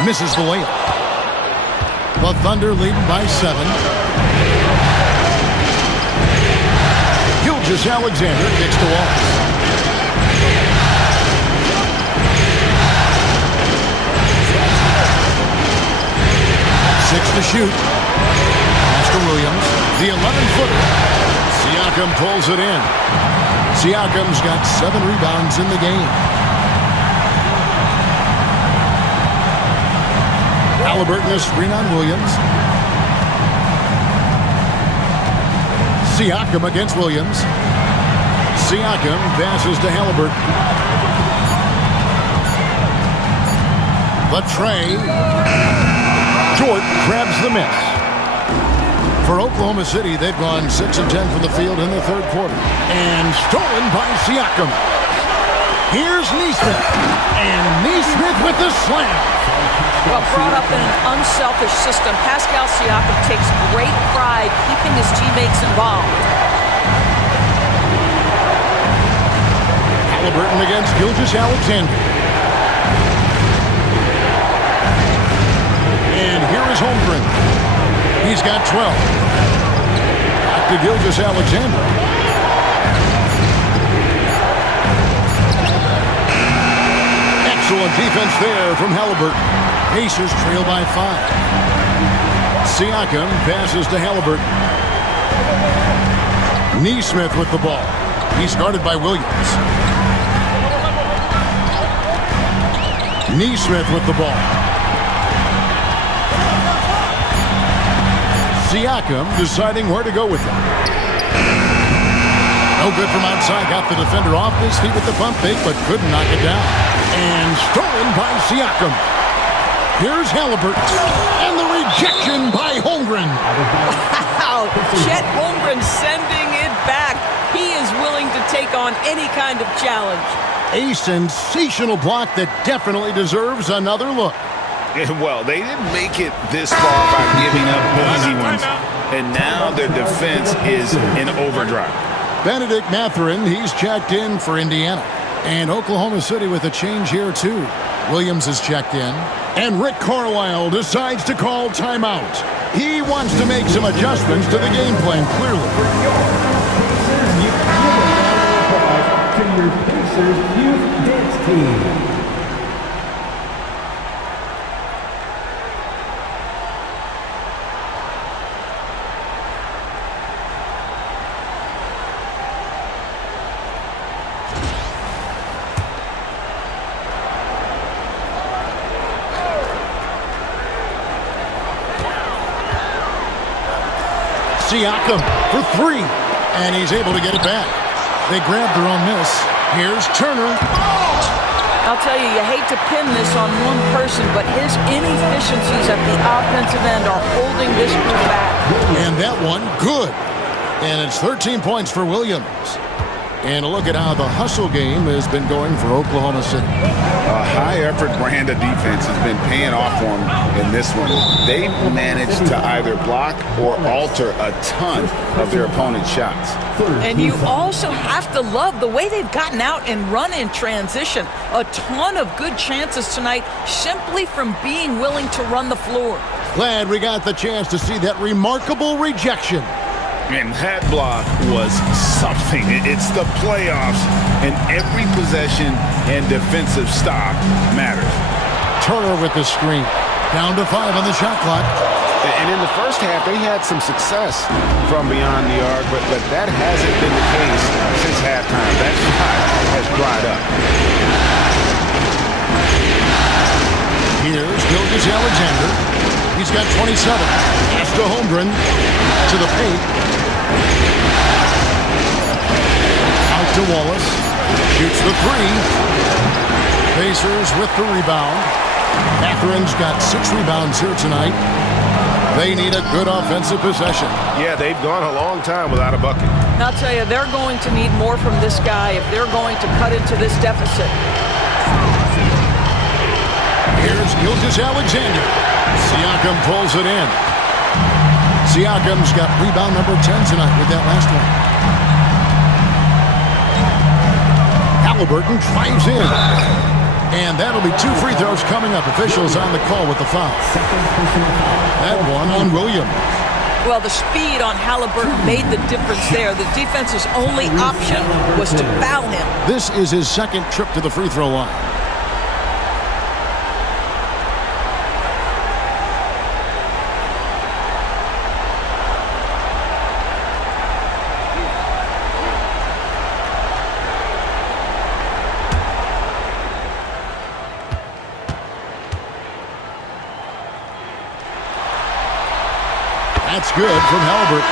Misses the layup. The Thunder leading by 7. Gilgeous-Alexander kicks to Wallace. Six to shoot. Pass to Williams. The 11-footer. Siakam pulls it in. Siakam's got 7 rebounds in the game. Halliburton a screen on Williams. Siakam against Williams. Siakam passes to Halliburton. The tray. Jordan grabs the miss. For Oklahoma City, they've gone 6 of 10 from the field in the third quarter. And stolen by Siakam. Here's Nesmith. And Nesmith with the slam. Well, brought up in an unselfish system, Pascal Siakam takes great pride keeping his teammates involved. Halliburton against Gilgeous-Alexander. And here is Holmgren. He's got 12. Back to Gilgeous-Alexander. Excellent defense there from Halliburton. Pacers trail by 5. Siakam passes to Halliburton. Neesmith with the ball. He's guarded by Williams. Neesmith with the ball. Siakam deciding where to go with it. No good from outside. Got the defender off his feet with the pump fake, but couldn't knock it down. And stolen by Siakam. Here's Halliburton. And the rejection by Holmgren. Wow. Chet Holmgren sending it back. He is willing to take on any kind of challenge. A sensational block that definitely deserves another look. Well, they didn't make it this far by giving up easy ones. And now their defense is in overdrive. Benedict Mathurin, he's checked in for Indiana. And Oklahoma City with a change here, too. Williams is checked in. And Rick Carlisle decides to call timeout. He wants to make some adjustments to the game plan, clearly. To your Pacers Youth Dance Team. Siakam for three, and he's able to get it back. They grabbed their own miss. Here's Turner. I'll tell you, you hate to pin this on one person, but his inefficiencies at the offensive end are holding this group back. And that one, good. And it's 13 points for Williams. And a look at how the hustle game has been going for Oklahoma City. A high-effort brand of defense has been paying off for them in this one. They've managed to either block or alter a ton of their opponent's shots. And you also have to love the way they've gotten out and run in transition. A ton of good chances tonight simply from being willing to run the floor. Glad we got the chance to see that remarkable rejection. And that block was something. It's the playoffs, and every possession and defensive stop matters. Turner with the screen. Down to 5 on the shot clock. And in the first half, they had some success from beyond the arc, but that hasn't been the case since halftime. That shot has dried up. Here's Gilgeous-Alexander. He's got 27. Pass to Holmgren. To the paint. Out to Wallace. Shoots the three. Pacers with the rebound. Mathurin's got 6 rebounds here tonight. They need a good offensive possession. Yeah, they've gone a long time without a bucket. And I'll tell you, they're going to need more from this guy if they're going to cut into this deficit. Here's Gilgeous-Alexander. Siakam pulls it in. Siakam's got rebound number 10 tonight with that last one. Halliburton drives in. And that'll be 2 free throws coming up. Officials on the call with the foul. That one on Williams. Well, the speed on Halliburton made the difference there. The defense's only option was to foul him. This is his second trip to the free throw line. That's good from Halliburton.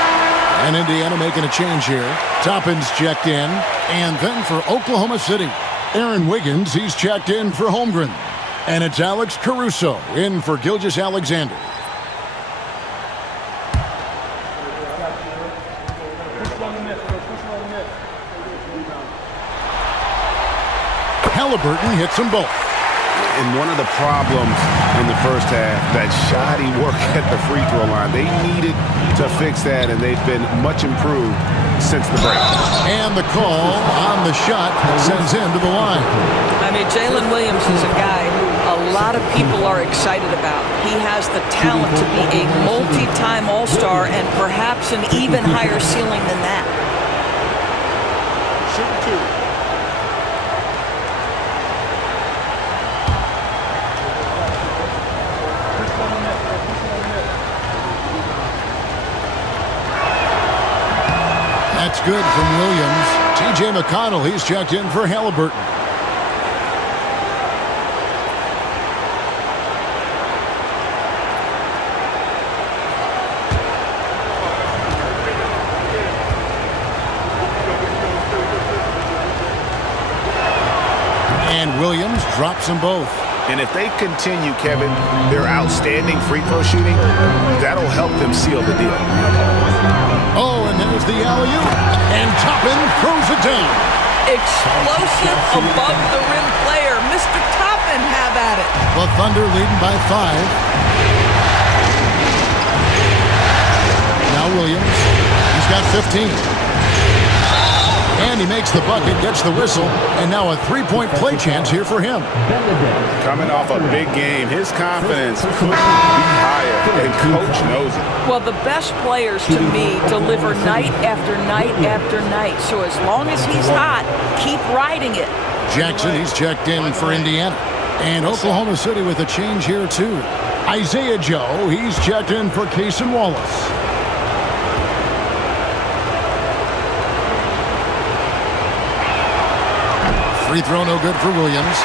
And Indiana making a change here. Toppin's checked in. And then for Oklahoma City, Aaron Wiggins, he's checked in for Holmgren. And it's Alex Caruso in for Gilgeous-Alexander. Halliburton hits them both. And one of the problems in the first half, that shoddy work at the free throw line. They needed to fix that, and they've been much improved since the break. And the call on the shot sends him to the line. I mean, Jalen Williams is a guy a lot of people are excited about. He has the talent to be a multi-time All-Star and perhaps an even higher ceiling than that. Shoot 2. That's good from Williams. T.J. McConnell, he's checked in for Halliburton. And Williams drops them both. And if they continue, Kevin, their outstanding free throw shooting, that'll help them seal the deal. Oh, and there's the alley-oop. And Toppin throws it down. Explosive above-the-rim player. Mr. Toppin, have at it. The Thunder leading by 5. Now Williams. He's got 15. And he makes the bucket, gets the whistle, and now a three-point play chance here for him. Coming off a big game, his confidence could be higher, and Coach knows it. Well, the best players, to me, deliver night after night after night. So as long as he's hot, keep riding it. Jackson, he's checked in for Indiana. And Oklahoma City with a change here, too. Isaiah Joe, he's checked in for Cason Wallace. Free throw no good for Williams.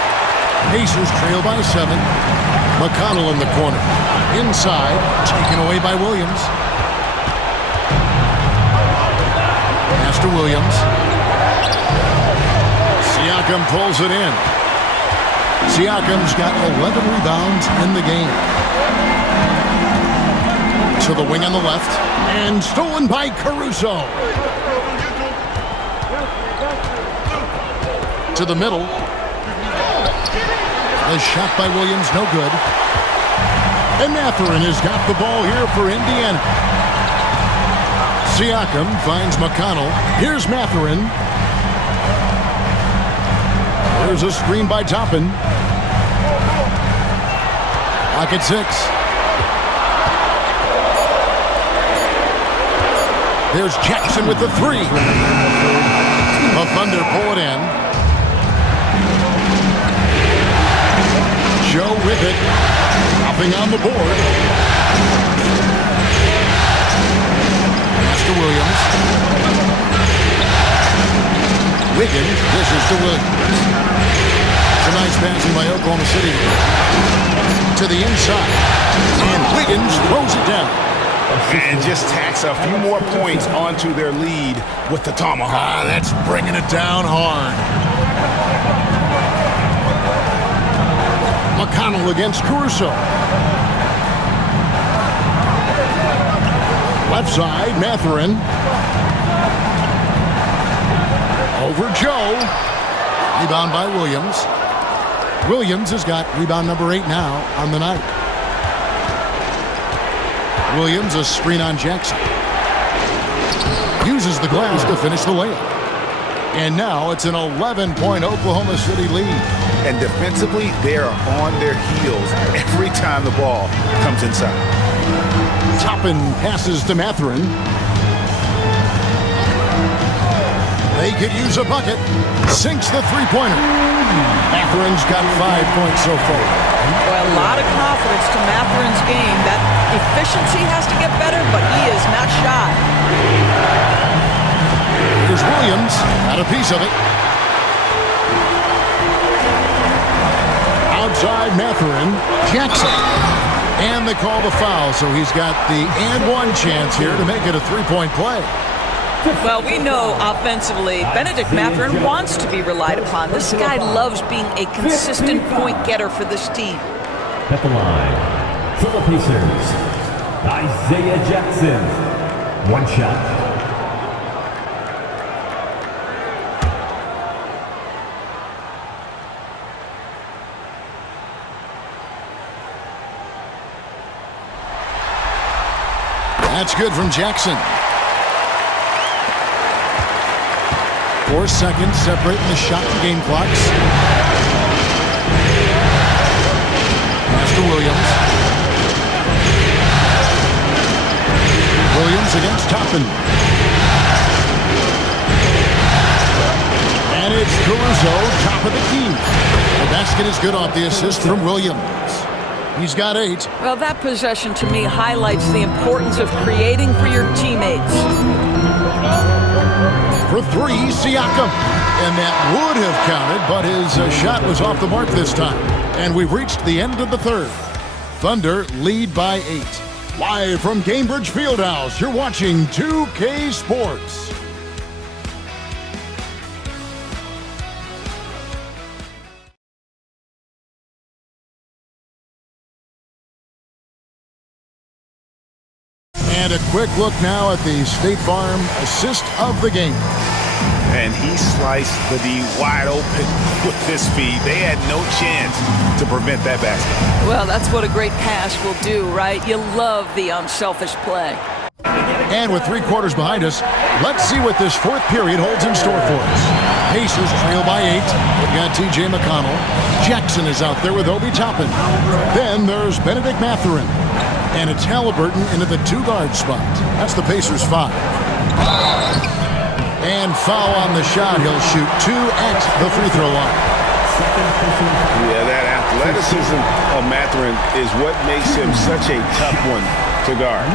Pacers trail by 7. McConnell in the corner. Inside, taken away by Williams. Pass to Williams. Siakam pulls it in. Siakam's got 11 rebounds in the game. To the wing on the left. And stolen by Caruso. To the middle. The shot by Williams, no good. And Mathurin has got the ball here for Indiana. Siakam finds McConnell. Here's Mathurin. There's a screen by Toppin. Lock at 6. There's Jackson with the 3. The Thunder pull it in. Joe with it. Hopping on the board. Pass to Williams. Wiggins dishes to Williams. It's a nice passing by Oklahoma City. To the inside. And Wiggins throws it down. And just tacks a few more points onto their lead with the tomahawk. That's bringing it down hard. McConnell against Caruso. Left side, Mathurin. Over Joe. Rebound by Williams. Williams has got rebound number 8 now on the night. Williams, a screen on Jackson. Uses the glass to finish the layup. And now it's an 11-point Oklahoma City lead. And defensively, they are on their heels every time the ball comes inside. Toppin passes to Mathurin. They could use a bucket. Sinks the three-pointer. Mathurin's got 5 points so far. Well, a lot of confidence to Mathurin's game. That efficiency has to get better, but he is not shy. Here's Williams. Got a piece of it. Outside Mathurin. Jackson. And they call the foul, so he's got the and-one chance here to make it a three-point play. Well, we know offensively, Benedict Mathurin wants to be relied upon. This guy loves being a consistent point getter for this team. At the line, for the Pacers, Isaiah Jackson. One shot. That's good from Jackson. 4 seconds separating the shot and game clocks. Pass to Williams. Williams against Toppin. And it's Caruso, top of the key. The basket is good off the assist from Williams. He's got 8. Well, that possession to me highlights the importance of creating for your teammates. For three, Siakam. And that would have counted, but his shot was off the mark this time. And we've reached the end of the third. Thunder lead by 8. Live from Cambridge Fieldhouse, you're watching 2K Sports. And a quick look now at the State Farm assist of the game. And he sliced the D wide open with his feet. They had no chance to prevent that basket. Well, that's what a great pass will do, right? You love the unselfish play. And with 3 quarters behind us, let's see what this fourth period holds in store for us. Pacers trail by 8. We've got T.J. McConnell. Jackson is out there with Obi Toppin. Then there's Benedict Mathurin. And it's Halliburton into the 2-guard spot. That's the Pacers' 5. And foul on the shot. He'll shoot 2 at the free throw line. Yeah, that athleticism of Mathurin is what makes him such a tough one to guard.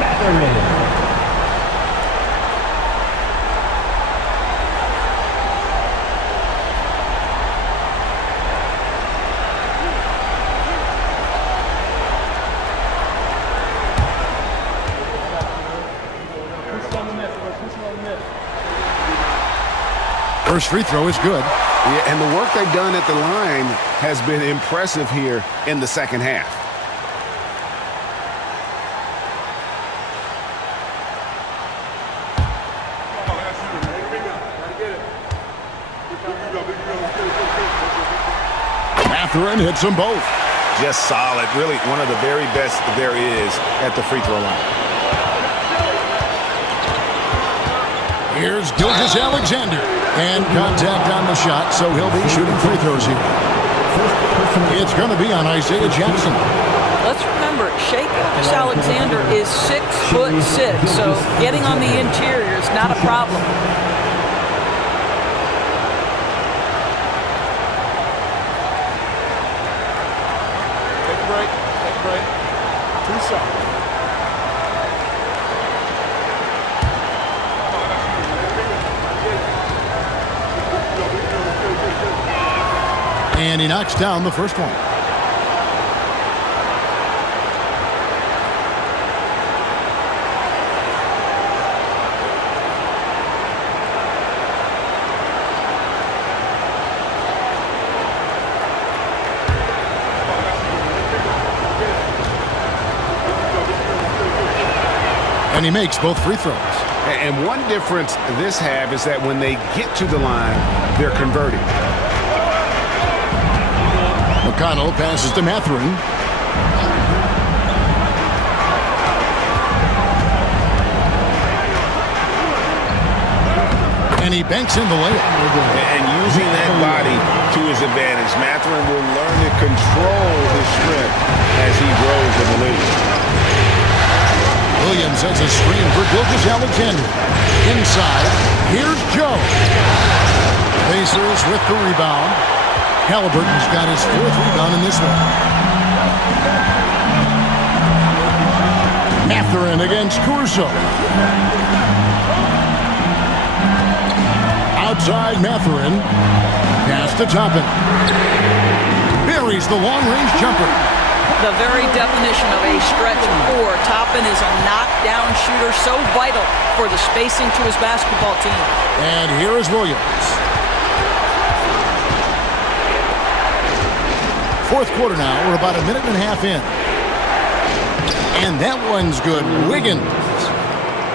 First free throw is good. Yeah, and the work they've done at the line has been impressive here in the second half. Mathurin hits them both. Just solid. Really one of the very best there is at the free throw line. Here's Gilgeous-Alexander. And contact on the shot, so he'll be shooting free throws here. It's going to be on Isaiah Jackson. Let's remember, Shai Gilgeous-Alexander is 6'6", so getting on the interior is not a problem. Take a break. Take a break. 2 shots. And he knocks down the first one. And he makes both free throws. And one difference this half is that when they get to the line, they're converting. McConnell passes to Mathurin. And he banks in the layup. And using that body to his advantage, Mathurin will learn to control his strength as he grows in the league. Williams sets a screen for Gilgeous-Alexander. Inside, here's Joe. Pacers with the rebound. Halliburton's got his 4th rebound in this one. Mathurin against Caruso. Outside Mathurin. Pass to Toppin. Buries the long-range jumper. The very definition of a stretch 4. Toppin is a knockdown shooter, so vital for the spacing to his basketball team. And here is Williams. Fourth quarter now. We're about a minute and a half in. And that one's good. Wiggins.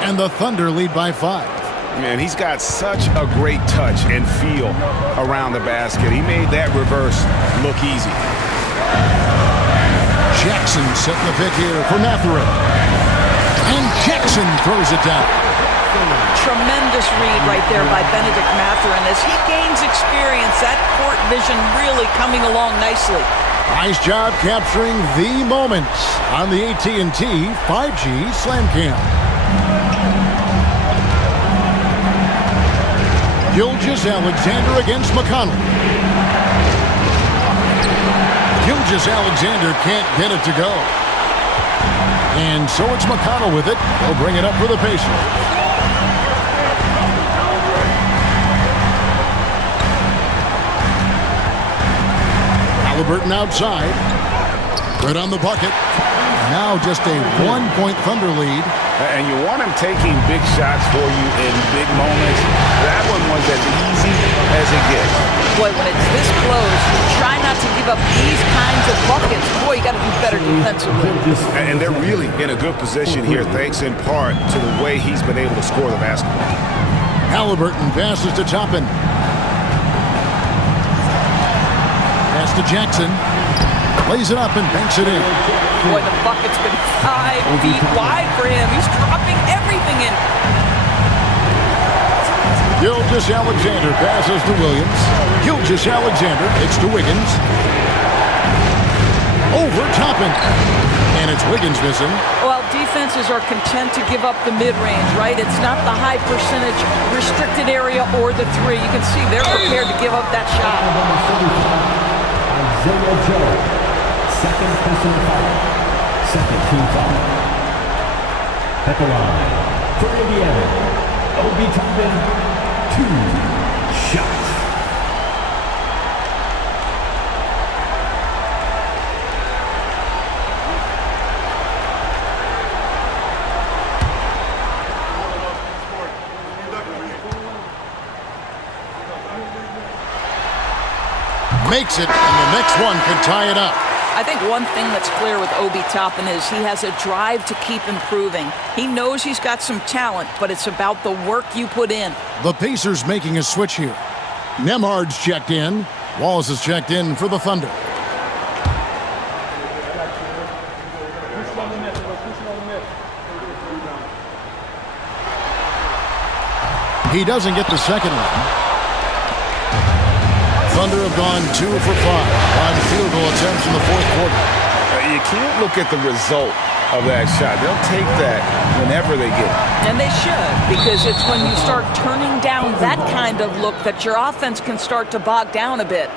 And the Thunder lead by 5. Man, he's got such a great touch and feel around the basket. He made that reverse look easy. Jackson setting the pick here for Mathurin. And Jackson throws it down. Tremendous read right there by Benedict Mathurin. As he gains experience, that court vision really coming along nicely. Nice job capturing the moments on the AT&T 5G Slam Cam. Gilgeous-Alexander against McConnell. Gilgeous-Alexander can't get it to go. And so it's McConnell with it. He'll bring it up for the Pacers. Halliburton outside. Good on the bucket. Now just a 1-point Thunder lead. And you want him taking big shots for you in big moments. That one was as easy as it gets. Boy, when it's this close, you try not to give up these kinds of buckets. Boy, you got to do better defensively. And they're really in a good position here, thanks in part to the way he's been able to score the basketball. Halliburton passes to Toppin. Pass to Jackson. Plays it up and banks it in. Boy, the bucket's been 5 feet wide for him. He's dropping everything in. Gilgeous-Alexander passes to Williams. Gilgeous-Alexander kicks to Wiggins. Over Toppin. And it's Wiggins missing. Well, defenses are content to give up the mid-range, right? It's not the high percentage restricted area or the three. You can see they're prepared to give up that shot. Isaiah Joe. Second personal foul. Second team foul. At the line for Indiana, Obi Toppin, 2 shots. Makes it, and the next one can tie it up. I think one thing that's clear with Obi Toppin is he has a drive to keep improving. He knows he's got some talent, but it's about the work you put in. The Pacers making a switch here. Nembhard's checked in. Wallace is checked in for the Thunder. He doesn't get the second one. Thunder have gone 2 for 5 on field goal attempts in the fourth quarter. You can't look at the result of that shot. They'll take that whenever they get it. And they should, because it's when you start turning down that kind of look that your offense can start to bog down a bit.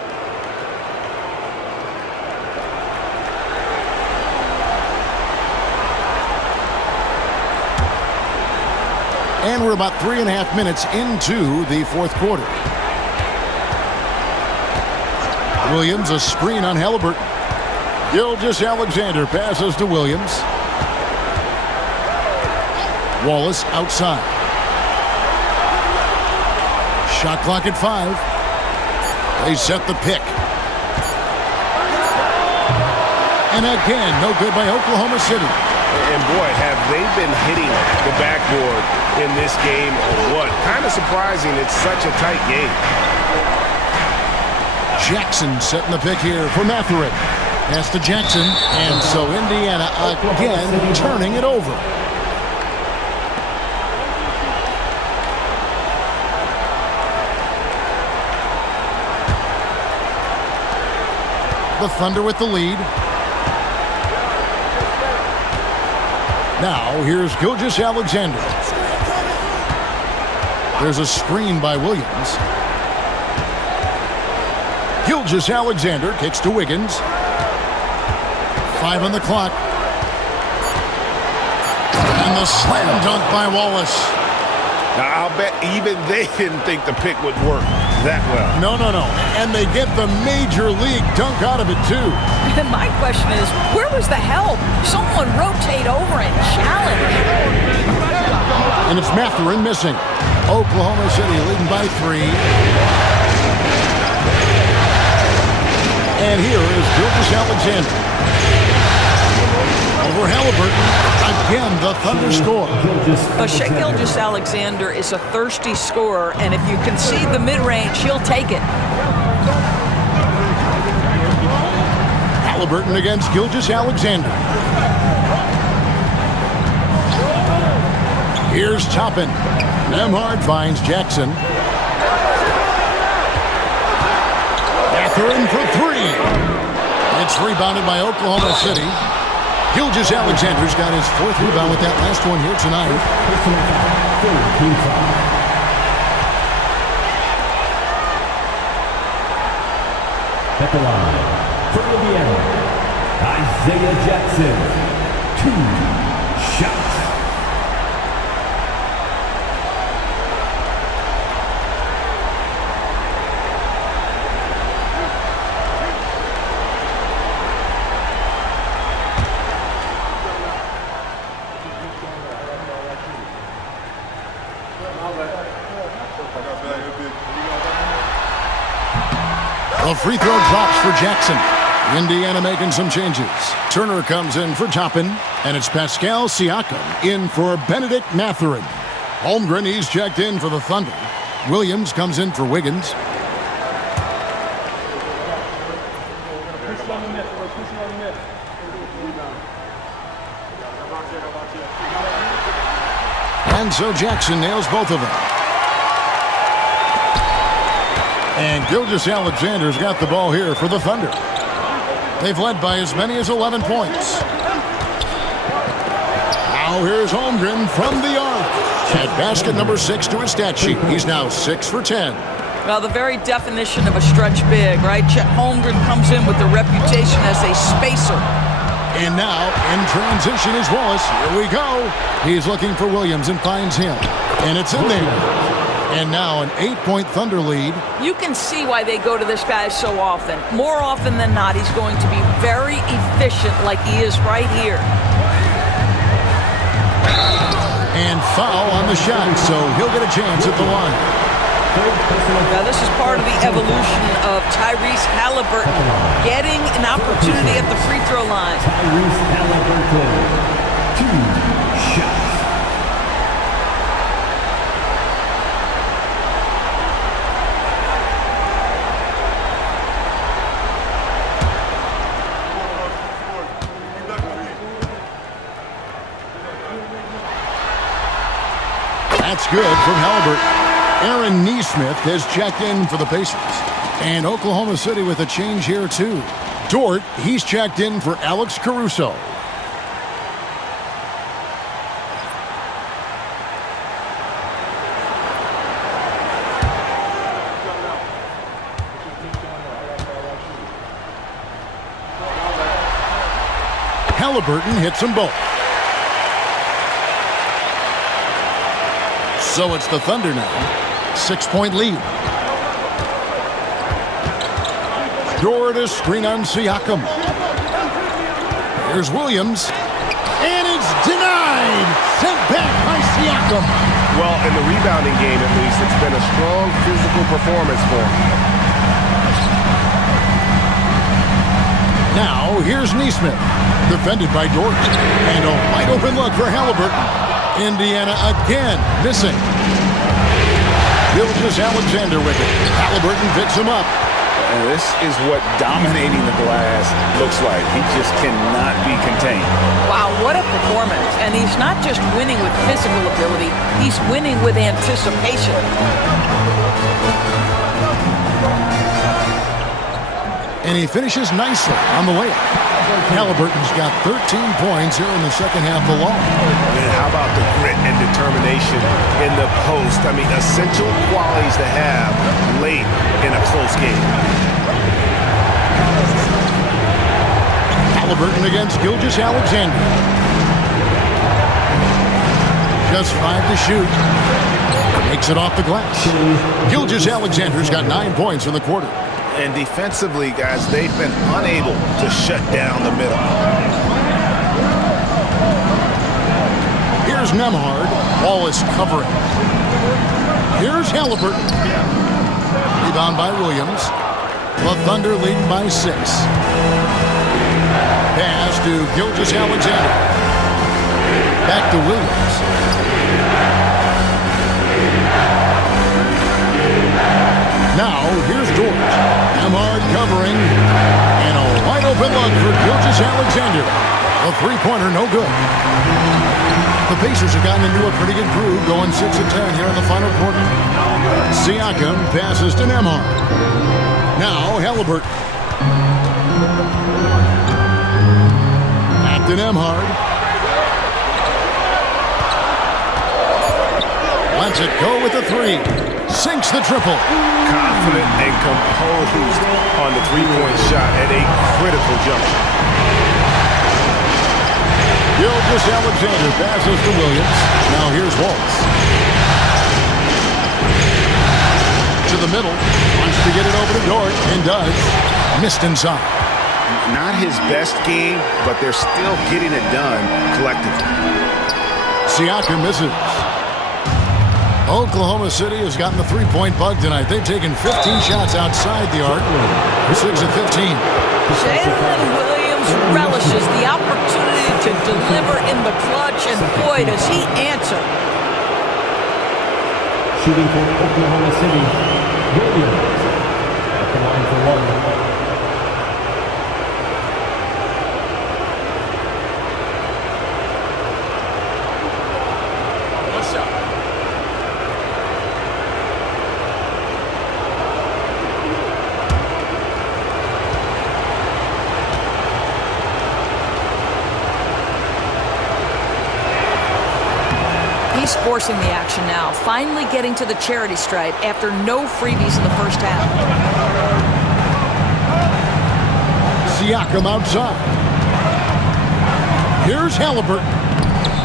And we're about 3.5 minutes into the fourth quarter. Williams, a screen on Halliburton. Gilgeous-Alexander passes to Williams. Wallace outside. Shot clock at 5. They set the pick. And again, no good by Oklahoma City. And boy, have they been hitting the backboard in this game or what? Kind of surprising. It's such a tight game. Jackson setting the pick here for Mathurin. Pass to Jackson, and so Indiana again turning it over. The Thunder with the lead. Now here's Gilgeous-Alexander. There's a screen by Williams. Gilgeous-Alexander kicks to Wiggins. 5 on the clock. And the slam dunk by Wallace. Now, I'll bet even they didn't think the pick would work that well. No. And they get the major league dunk out of it, too. And my question is, where was the help? Someone rotate over and challenge. And it's Mathurin missing. Oklahoma City leading by 3. And here is Gilgeous-Alexander. Over Halliburton. Again, the Thunder score. Shai Gilgeous-Alexander is a thirsty scorer, and if you concede the mid-range, he'll take it. Halliburton against Gilgeous-Alexander. Here's Toppin. Nembhard finds Jackson. Mathurin for 3. It's rebounded by Oklahoma City. Gilgeous-Alexander's got his 4th rebound with that last one here tonight. At the line for Indiana, Isaiah Jackson, 2 shots. The free throw drops for Jackson. Indiana making some changes. Turner comes in for Toppin, and it's Pascal Siakam in for Benedict Mathurin. Holmgren, he's checked in for the Thunder. Williams comes in for Wiggins. And so Jackson nails both of them. And Gilgeous-Alexander's got the ball here for the Thunder. They've led by as many as 11 points. Now here's Holmgren from the arc. At basket number 6 to his stat sheet. He's now 6 for 10. Well, the very definition of a stretch big, right? Chet Holmgren comes in with the reputation as a spacer. And now, in transition is Wallace. Here we go. He's looking for Williams and finds him. And it's in there. And now an 8-point Thunder lead. You can see why they go to this guy so often. More often than not, he's going to be very efficient like he is right here. And foul on the shot, so he'll get a chance at the line. Now, this is part of the evolution of Tyrese Halliburton getting an opportunity at the free throw line. Tyrese Halliburton, 2 shots. That's good from Halliburton. Aaron Nesmith has checked in for the Pacers. And Oklahoma City with a change here, too. Dort, he's checked in for Alex Caruso. Halliburton hits them both. So it's the Thunder now. 6-point lead. Dort a screen on Siakam. Here's Williams. And it's denied. Sent back by Siakam. Well, in the rebounding game, at least, it's been a strong physical performance for him. Now, here's Nesmith. Defended by Dort. And a wide open look for Halliburton. Indiana again missing. Gilgeous-Alexander with it. Halliburton picks him up. And this is what dominating the glass looks like. He just cannot be contained. Wow, what a performance. And he's not just winning with physical ability, he's winning with anticipation. And he finishes nicely on the layup. Halliburton's got 13 points here in the second half alone. And how about the grit and determination in the post? I mean, essential qualities to have late in a close game. Halliburton against Gilgeous-Alexander. Just 5 to shoot. Makes it off the glass. Gilgeous-Alexander's got 9 points in the quarter. And defensively, guys, they've been unable to shut down the middle. Here's Nembhard. Wallace covering. Here's Halliburton. Rebound by Williams. The Thunder leading by 6. Pass to Gilgeous-Alexander. Back to Williams. Now, here's Dort. Nembhard covering. And a wide open look for Gilgeous-Alexander. A three-pointer, no good. The Pacers have gotten into a pretty good groove, going 6 of 10 here in the final quarter. Siakam passes to Nembhard. Now, Halliburton. Back to Nembhard. Lets it go with the 3. Sinks the triple. Confident and composed on the three-point shot at a critical juncture. Gilgeous-Alexander passes to Williams. Now here's Wallace. To the middle. Wants to get it over to Dort and does. Missed inside. Not his best game, but they're still getting it done collectively. Siakam misses. Oklahoma City has gotten the three-point bug tonight. They've taken 15 shots outside the arc. 6 of 15. Jalen Williams relishes the opportunity to deliver in the clutch, and boy, does he answer. Shooting for Oklahoma City, Williams at the line for one. He's forcing the action now, finally getting to the charity stripe after no freebies in the first half. Siakam outside. Here's Halliburton,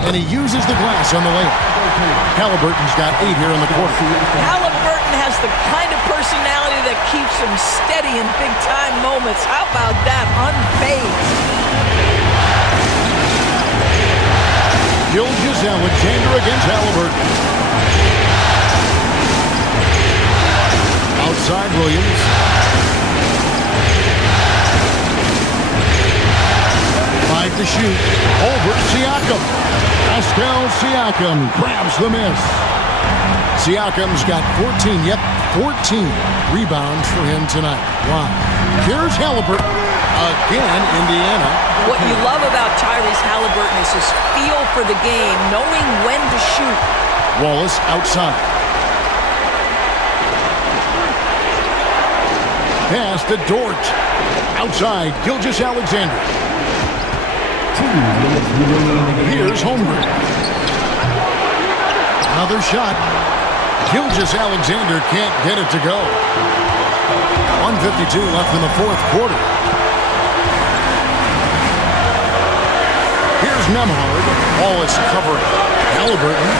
and he uses the glass on the layup. Halliburton's got 8 here in the quarter. Halliburton has the kind of personality that keeps him steady in big-time moments. How about that? Unfazed. Gilgeous-Alexander against Halliburton. Outside Williams. Five to shoot. Over Siakam. Pascal Siakam grabs the miss. Siakam's got 14. Yep, 14 rebounds for him tonight. Wow. Here's Halliburton. Again, Indiana. What you love about Tyrese Halliburton is his feel for the game, knowing when to shoot. Wallace outside. Pass to Dort. Outside, Gilgeous-Alexander. Here's Holmgren. Another shot. Gilgeous-Alexander can't get it to go. 1:52 left in the fourth quarter. Here's Nembhard. Wallace covering. Halliburton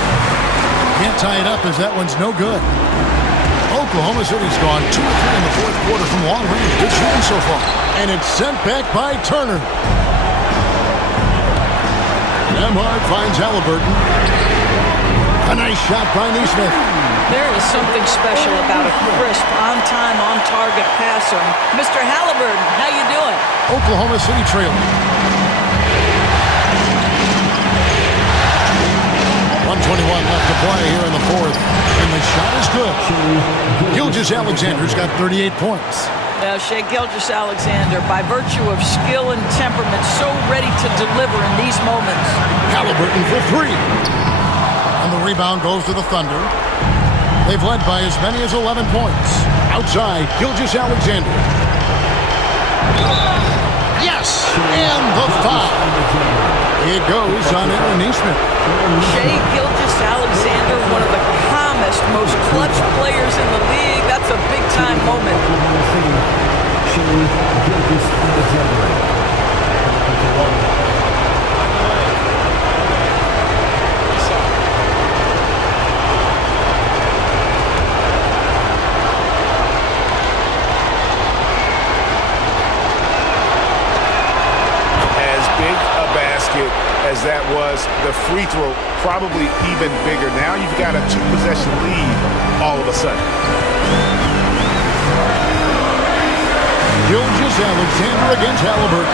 can't tie it up as that one's no good. Oklahoma City's gone 2 of 3 in the fourth quarter from long range. Good shooting so far. And it's sent back by Turner. Nembhard finds Halliburton. A nice shot by Neesmith. There is something special about a crisp, on-time, on-target passer. Mr. Halliburton, how you doing? Oklahoma City trailing. 1:21 left to play here in the fourth. And the shot is good. Gilgeous-Alexander's got 38 points. Now, Shai Gilgeous-Alexander, by virtue of skill and temperament, so ready to deliver in these moments. Halliburton for 3. And the rebound goes to the Thunder. They've led by as many as 11 points. Outside, Gilgeous-Alexander. Yes! And the foul. It goes on Aaron Neesmith. Shai Gilgeous-Alexander, one of the calmest, most clutch players in the league. That's a big-time moment. As that was, the free throw probably even bigger. Now you've got a 2-possession lead all of a sudden. Gilgeous-Alexander against Halliburton.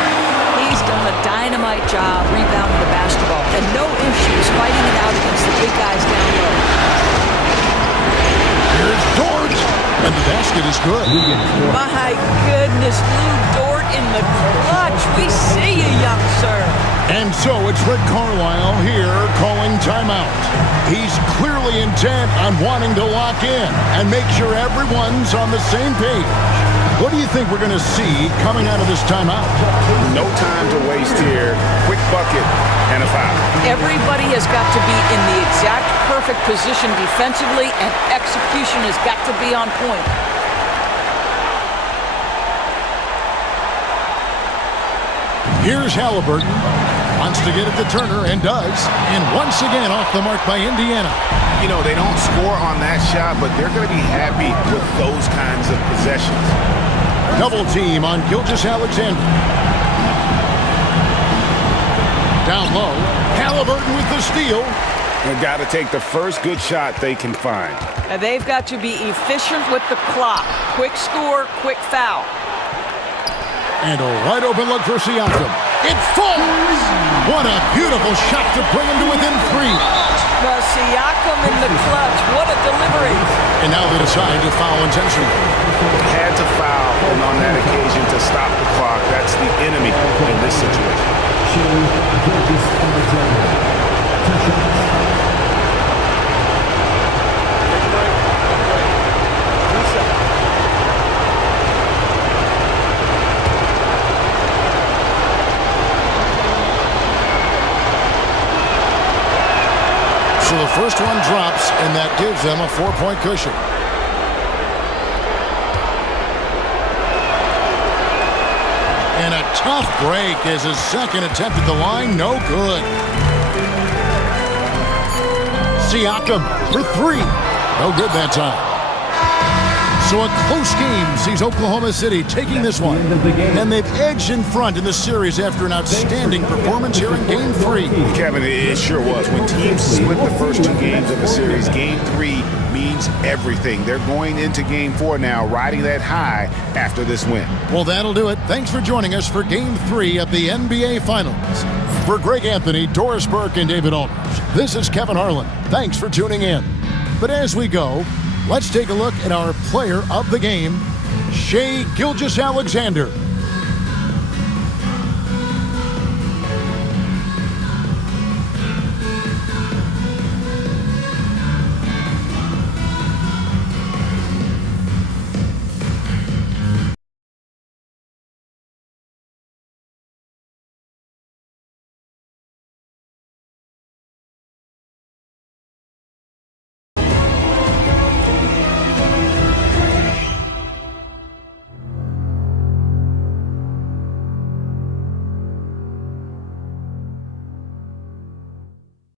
He's done a dynamite job rebounding the basketball, and no issues fighting it out against the big guys down low. Here's Dort, and the basket is good. My goodness, Lou Dort in the clutch. We see you, young sir. And so it's Rick Carlisle here calling timeout. He's clearly intent on wanting to lock in and make sure everyone's on the same page. What do you think we're going to see coming out of this timeout? No time to waste here. Quick bucket and a foul. Everybody has got to be in the exact perfect position defensively, and execution has got to be on point. Here's Halliburton. Wants to get it to Turner, and does. And once again off the mark by Indiana. You know, they don't score on that shot, but they're going to be happy with those kinds of possessions. Double team on Gilgeous-Alexander. Down low. Halliburton with the steal. They've got to take the first good shot they can find. And they've got to be efficient with the clock. Quick score, quick foul. And a wide open look for Siakam. It falls! What a beautiful shot to bring him to within 3. Well, Siakam in the clutch. What a delivery. And now they decide to foul intentionally. Had to foul, and on that occasion to stop the clock. That's the enemy in this situation. So the first one drops, and that gives them a 4-point cushion. And a tough break as his second attempt at the line, no good. Siakam for 3. No good that time. So a close game sees Oklahoma City taking this one. And they've edged in front in the series after an outstanding performance here in Game 3. Kevin, it sure was. When teams split the first 2 games of a series, Game 3 means everything. They're going into Game 4 now, riding that high after this win. Well, that'll do it. Thanks for joining us for Game 3 of the NBA Finals. For Greg Anthony, Doris Burke, and David Aldridge, this is Kevin Harlan. Thanks for tuning in. But as we go, let's take a look at our player of the game, Shai Gilgeous-Alexander.